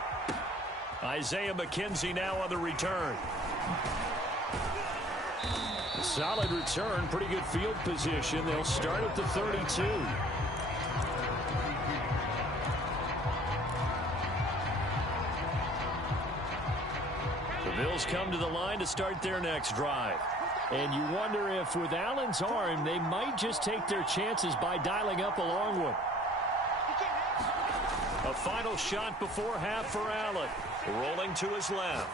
Isaiah McKenzie now on the return. A solid return, pretty good field position. They'll start at the 32. The Bills come to the line to start their next drive. And you wonder if with Allen's arm, they might just take their chances by dialing up a long one. A final shot before half for Allen. Rolling to his left.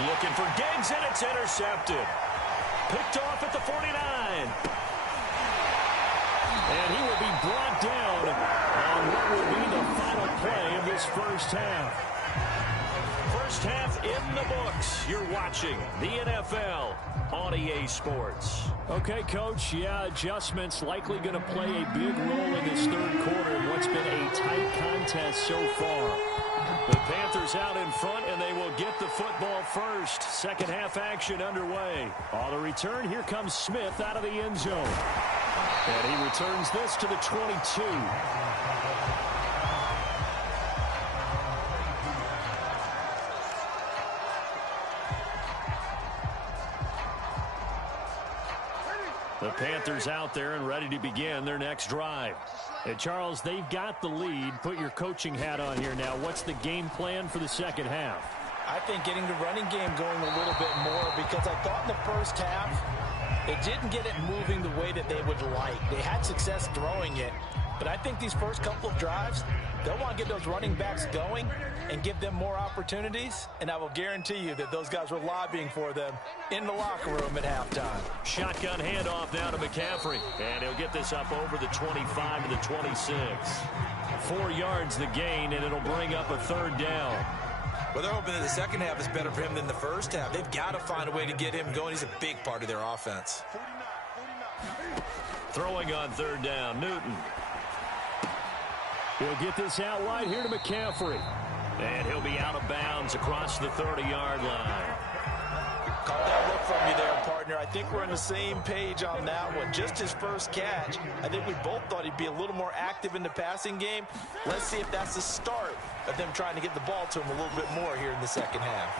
Looking for Diggs, and it's intercepted. Picked off at the 49. And he will be brought down on what will be the final play of this first half. First half in the books. You're watching the NFL on EA Sports. Okay, Coach, yeah, adjustments likely going to play a big role in this third quarter in what's been a tight contest so far. The Panthers out in front, and they will get the football first. Second half action underway. On the return, here comes Smith out of the end zone. And he returns this to the 22. The Panthers out there and ready to begin their next drive. And Charles, they've got the lead. Put your coaching hat on here now. What's the game plan for the second half? I think getting the running game going a little bit more, because I thought in the first half they didn't get it moving the way that they would like. They had success throwing it, but I think these first couple of drives, they'll want to get those running backs going and give them more opportunities, and I will guarantee you that those guys were lobbying for them in the locker room at halftime. Shotgun handoff now to McCaffrey, and he'll get this up over the 25 to the 26. 4 yards the gain, and it'll bring up a third down. Well, they're hoping that the second half is better for him than the first half. They've got to find a way to get him going. He's a big part of their offense. Throwing on third down, Newton. He'll get this out wide here to McCaffrey. And he'll be out of bounds across the 30-yard line. Caught that look from you there, partner. I think we're on the same page on that one. Just his first catch. I think we both thought he'd be a little more active in the passing game. Let's see if that's the start of them trying to get the ball to him a little bit more here in the second half.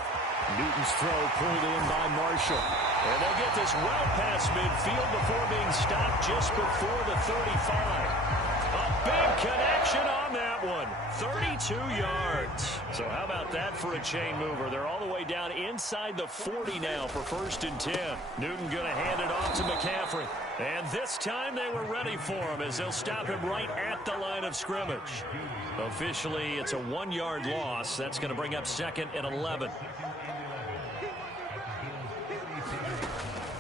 Newton's throw pulled in by Marshall. And they'll get this well past midfield before being stopped just before the 35. A big connection on that one. 32 yards. So how about that for a chain mover? They're all the way down inside the 40 now for 1st and 10. Newton going to hand it off to McCaffrey. And this time they were ready for him as they'll stop him right at the line of scrimmage. Officially, it's a 1-yard loss. That's going to bring up 2nd and 11.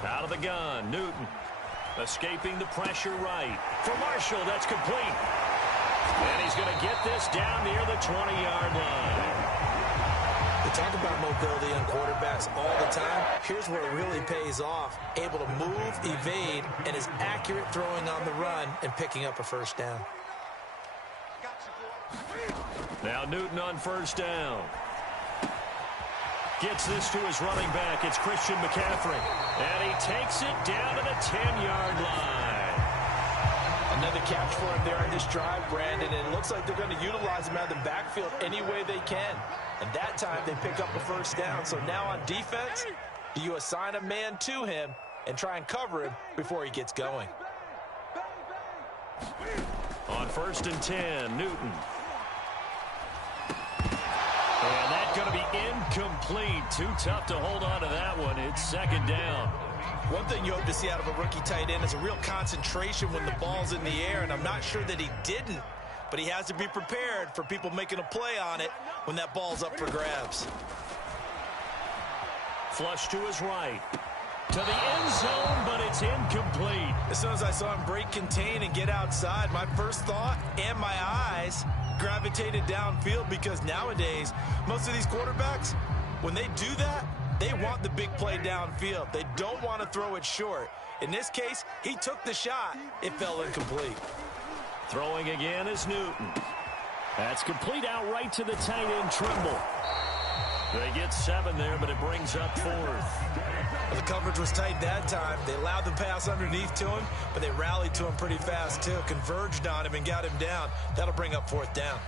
Out of the gun, Newton. Escaping the pressure right. For Marshall, that's complete. And he's going to get this down near the 20-yard line. We talk about mobility on quarterbacks all the time. Here's where it really pays off. Able to move, evade, and is accurate throwing on the run and picking up a first down. Now Newton on 1st down. Gets this to his running back. It's Christian McCaffrey. And he takes it down to the 10-yard line. Another catch for him there on this drive, Brandon. And it looks like they're going to utilize him out of the backfield any way they can. And that time they pick up a first down. So now on defense, do you assign a man to him and try and cover him before he gets going? On 1st and 10, Newton. And that's going to be incomplete. Too tough to hold on to that one. It's 2nd down. One thing you hope to see out of a rookie tight end is a real concentration when the ball's in the air, and I'm not sure that he didn't, but he has to be prepared for people making a play on it when that ball's up for grabs. Flush to his right. To the end zone, but it's incomplete. As soon as I saw him break contain and get outside, my first thought and my eyes gravitated downfield, because nowadays, most of these quarterbacks, when they do that, they want the big play downfield. They don't want to throw it short. In this case, he took the shot. It fell incomplete. Throwing again is Newton. That's complete out right to the tight end, Trimble. They get 7 there, but it brings up 4th. The coverage was tight that time. They allowed the pass underneath to him, but they rallied to him pretty fast, too. Converged on him and got him down. That'll bring up 4th down.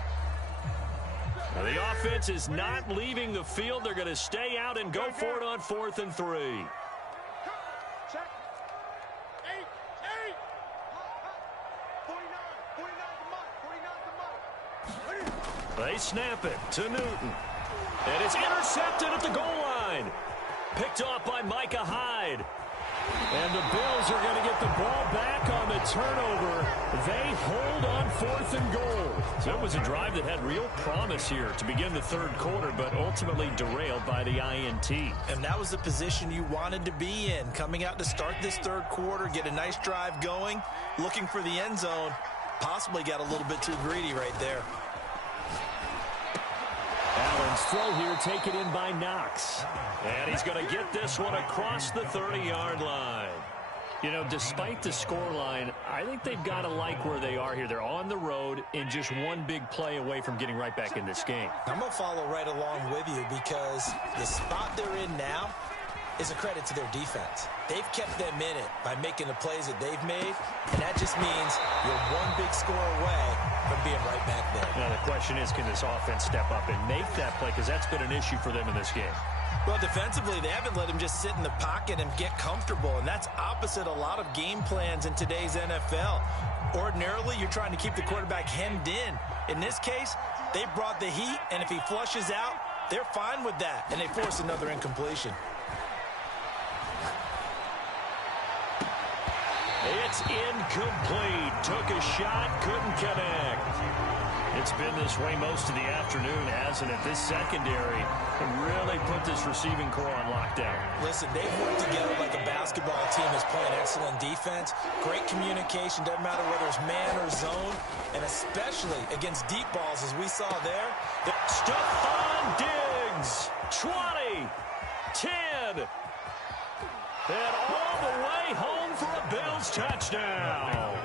Now the offense is not leaving the field. They're going to stay out and go for it on 4th and 3. Check. 8. 49 the mark. They snap it to Newton. And it's intercepted at the goal line. Picked off by Micah Hyde. And the Bills are going to get the ball back on the turnover. They hold on 4th and goal. So it was a drive that had real promise here to begin the 3rd quarter, but ultimately derailed by the INT. And that was the position you wanted to be in. Coming out to start this 3rd quarter, get a nice drive going, looking for the end zone. Possibly got a little bit too greedy right there. Allen's throw here taken in by Knox. And he's going to get this one across the 30-yard line. You know, despite the scoreline, I think they've got to like where they are here. They're on the road and just one big play away from getting right back in this game. I'm going to follow right along with you, because the spot they're in now is a credit to their defense. They've kept them in it by making the plays that they've made, and that just means you're one big score away from being right back there. Now the question is, can this offense step up and make that play? Because that's been an issue for them in this game. Well, defensively, they haven't let him just sit in the pocket and get comfortable, and that's opposite a lot of game plans in today's NFL. Ordinarily, you're trying to keep the quarterback hemmed in. In this case, they brought the heat, and if he flushes out, they're fine with that, and they force another incompletion. It's incomplete. Took a shot, couldn't connect. It's been this way most of the afternoon, hasn't it? This secondary can really put this receiving core on lockdown. Listen, they've worked together like a basketball team that's playing excellent defense. Great communication, doesn't matter whether it's man or zone, and especially against deep balls, as we saw there. Stephon Diggs, 20, 10, and all the way home for a Bills touchdown.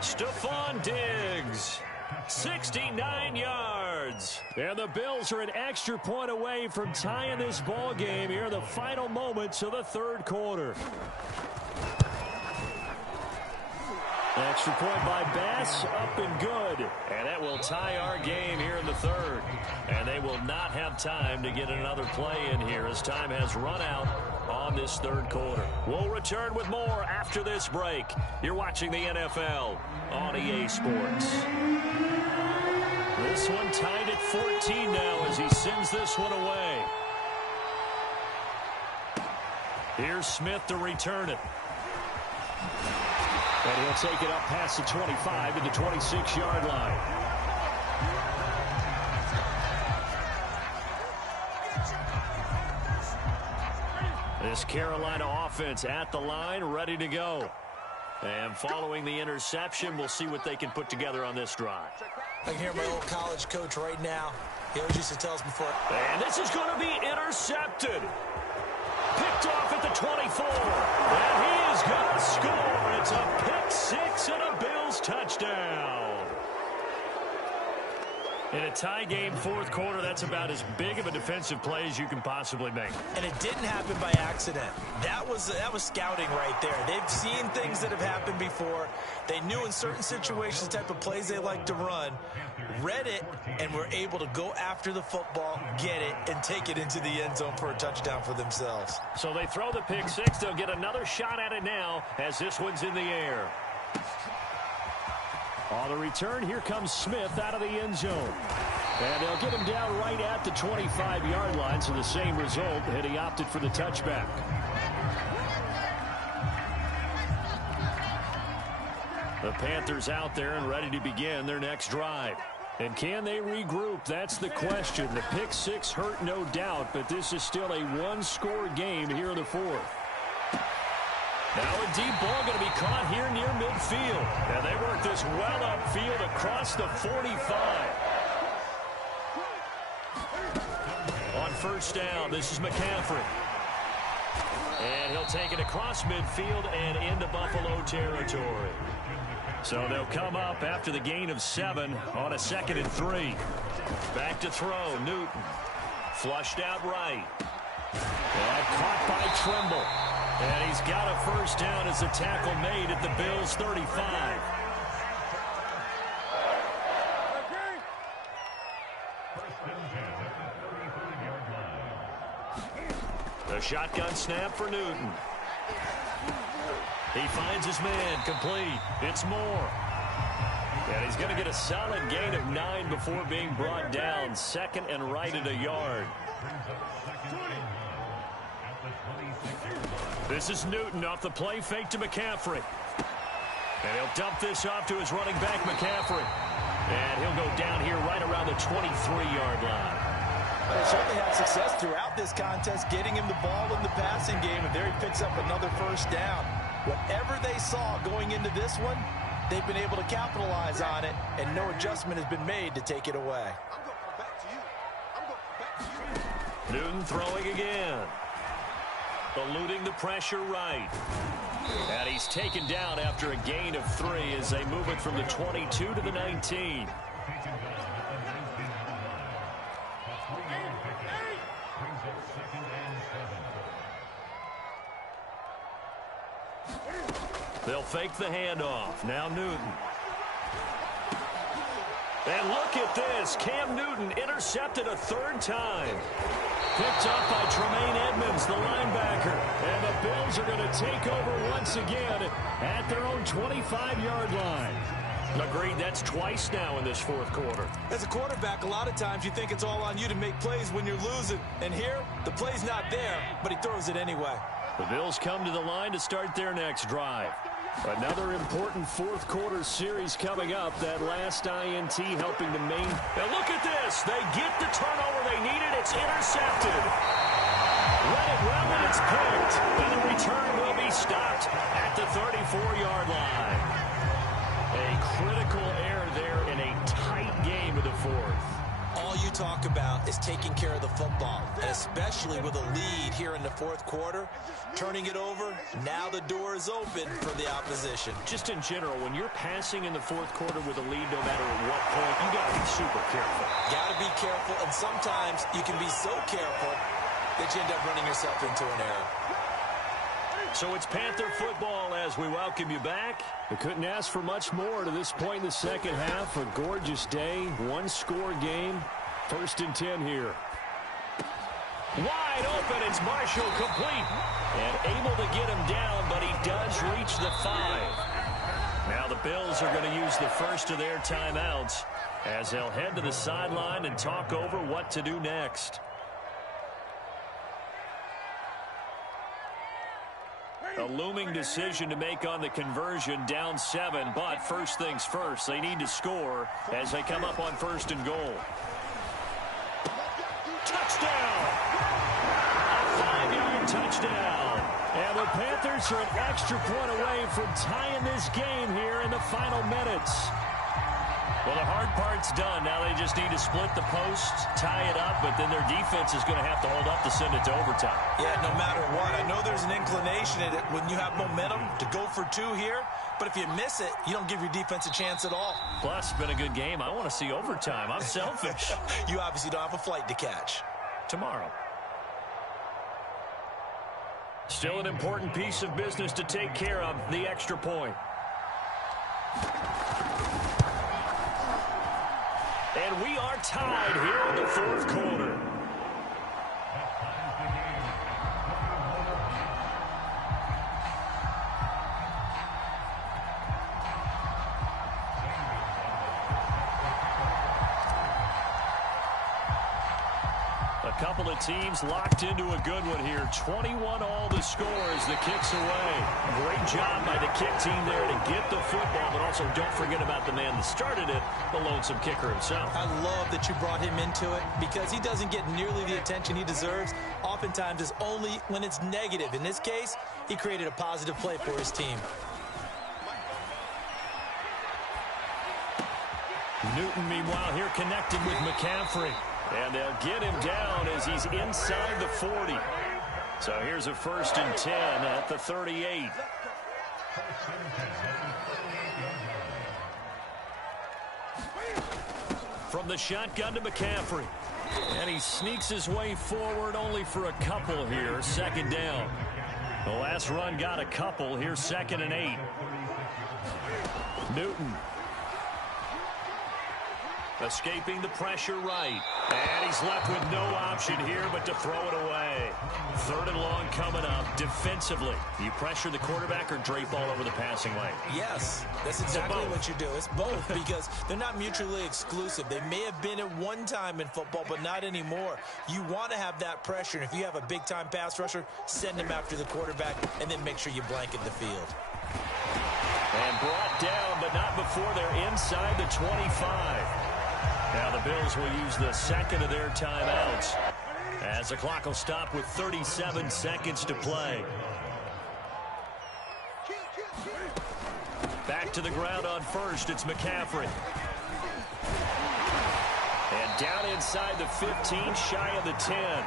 Stephon Diggs, 69 yards. And the Bills are an extra point away from tying this ball game here in the final moments of the 3rd quarter. Extra point by Bass, up and good. And that will tie our game here in the 3rd. And they will not have time to get another play in here as time has run out on this 3rd quarter. We'll return with more after this break. You're watching the NFL on EA Sports. This one tied at 14 now as he sends this one away. Here's Smith to return it. And he'll take it up past the 25 to the 26-yard line. This Carolina offense at the line, ready to go. And following the interception, we'll see what they can put together on this drive. I can hear my old college coach right now. He always used to tell us before. And this is going to be intercepted. Picked off at the 24. And he is going to score. It's a pick six and a Bills touchdown. In a tie game, 4th quarter, that's about as big of a defensive play as you can possibly make. And it didn't happen by accident. That was scouting right there. They've seen things that have happened before. They knew in certain situations the type of plays they like to run, read it, and were able to go after the football, get it, and take it into the end zone for a touchdown for themselves. So they throw the pick six. They'll get another shot at it now as this one's in the air. On the return, here comes Smith out of the end zone. And they'll get him down right at the 25-yard line, so the same result, and he opted for the touchback. The Panthers out there and ready to begin their next drive. And can they regroup? That's the question. The pick six hurt, no doubt, but this is still a one-score game here in the 4th. Now a deep ball going to be caught here near midfield. And they work this well upfield across the 45. On first down, this is McCaffrey. And he'll take it across midfield and into Buffalo territory. So they'll come up after the gain of 7 on a 2nd and 3. Back to throw, Newton. Flushed out right. And caught by Trimble. And he's got a first down as a tackle made at the Bills' 35. The shotgun snap for Newton. He finds his man, complete. It's Moore. And he's going to get a solid gain of 9 before being brought down. 2nd and right at a yard. This is Newton off the play fake to McCaffrey. And he'll dump this off to his running back, McCaffrey. And he'll go down here right around the 23-yard line. They certainly had success throughout this contest, getting him the ball in the passing game, and there he picks up another first down. Whatever they saw going into this one, they've been able to capitalize on it, and no adjustment has been made to take it away. Newton throwing again. Eluding the pressure right. And he's taken down after a gain of 3 as they move it from the 22 to the 19. They'll fake the handoff. Now Newton. And look at this. Cam Newton intercepted a 3rd time. Picked up by Tremaine Edmonds, the linebacker. And the Bills are going to take over once again at their own 25-yard line. Agreed, that's twice now in this 4th quarter. As a quarterback, a lot of times you think it's all on you to make plays when you're losing. And here, the play's not there, but he throws it anyway. The Bills come to the line to start their next drive. Another important 4th quarter series coming up. That last INT helping to main. Now look at this. They get the turnover they needed. It's intercepted. Read it well and it's picked. And the return will be stopped at the 34-yard line. A critical error there in a tight game of the 4th. All you talk about is taking care of the football, and especially with a lead here in the 4th quarter. Turning it over, now the door is open for the opposition. Just in general, when you're passing in the 4th quarter with a lead, no matter at what point, you got to be super careful. Got to be careful, and sometimes you can be so careful that you end up running yourself into an error. So it's Panther football as we welcome you back. We couldn't ask for much more to this point in the 2nd half. A gorgeous day, 1-score game. 1st and 10 here. Wide open, it's Marshall complete. And able to get him down, but he does reach the 5. Now the Bills are going to use the first of their timeouts as they'll head to the sideline and talk over what to do next. A looming decision to make on the conversion, down 7, but first things first, they need to score as they come up on 1st and goal. Touchdown! A 5-yard touchdown. And the Panthers are an extra point away from tying this game here in the final minutes. Well, the hard part's done. Now they just need to split the post, tie it up, but then their defense is going to have to hold up to send it to overtime. Yeah, no matter what. I know there's an inclination in it when you have momentum to go for 2 here, but if you miss it, you don't give your defense a chance at all. Plus, it's been a good game. I want to see overtime. I'm selfish. You obviously don't have a flight to catch. Tomorrow. Still an important piece of business to take care of, the extra point. And we are tied here in the 4th quarter. A couple of teams locked into a good one here. 21 all the score as the kick's away. Great job by the kick team there to get the football, but also don't forget about the man that started it, the lonesome kicker himself. I love that you brought him into it because he doesn't get nearly the attention he deserves. Oftentimes it's only when it's negative. In this case, he created a positive play for his team. Newton, meanwhile, here connected with McCaffrey. And they'll get him down as he's inside the 40. So here's a 1st and 10 at the 38. From the shotgun to McCaffrey. And he sneaks his way forward only for a couple here. 2nd down. The last run got a couple. Here's 2nd and 8. Newton. Escaping the pressure right. And he's left with no option here but to throw it away. 3rd and long coming up. Defensively, you pressure the quarterback or drape all over the passing lane? Yes, that's exactly what you do. It's both because they're not mutually exclusive. They may have been at one time in football, but not anymore. You want to have that pressure. And if you have a big-time pass rusher, send him after the quarterback and then make sure you blanket the field. And brought down, but not before they're inside the 25. Now the Bills will use the 2nd of their timeouts as the clock will stop with 37 seconds to play. Back to the ground on 1st. It's McCaffrey. And down inside the 15, shy of the 10.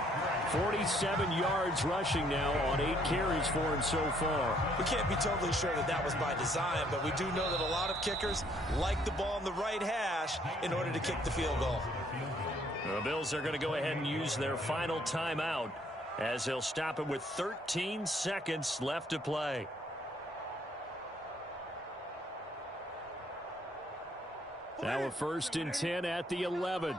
47 yards rushing now on 8 carries for him so far. We can't be totally sure that that was by design, but we do know that a lot of kickers like the ball on the right hash in order to kick the field goal. The Bills are going to go ahead and use their final timeout as they'll stop it with 13 seconds left to play. Now a 1st and 10 at the 11.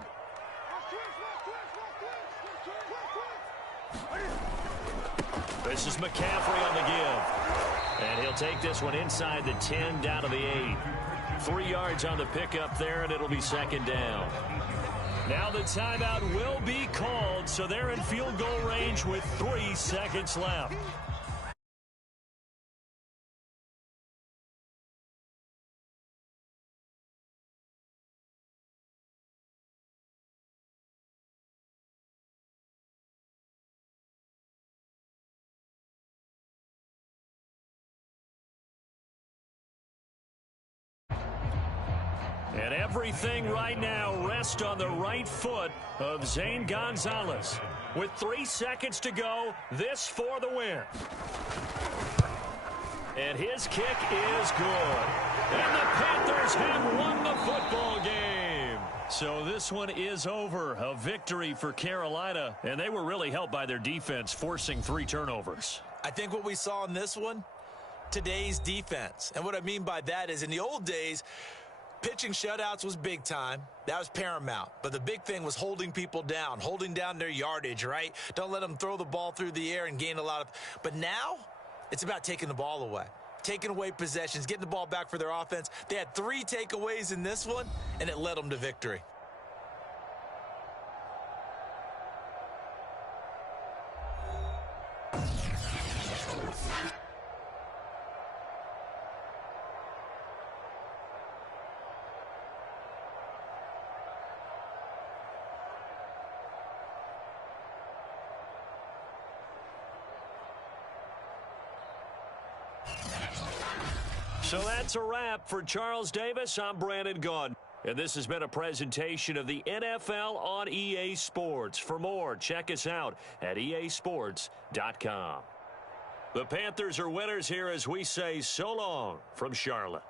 This is McCaffrey on the give. And he'll take this one inside the 10 down to the 8. 3 yards on the pickup there, and it'll be 2nd down. Now the timeout will be called, so they're in field goal range with 3 seconds left. And everything right now rests on the right foot of Zane Gonzalez. With 3 seconds to go, this for the win. And his kick is good. And the Panthers have won the football game. So this one is over. A victory for Carolina. And they were really helped by their defense, forcing 3 turnovers. I think what we saw in this one, today's defense. And what I mean by that is in the old days, pitching shutouts was big time. That was paramount. But the big thing was holding people down, holding down their yardage, right? Don't let them throw the ball through the air and gain a lot of... But now, it's about taking the ball away. Taking away possessions, getting the ball back for their offense. They had 3 takeaways in this one, and it led them to victory. So that's a wrap for Charles Davis. I'm Brandon Gunn. And this has been a presentation of the NFL on EA Sports. For more, check us out at easports.com. The Panthers are winners here as we say so long from Charlotte.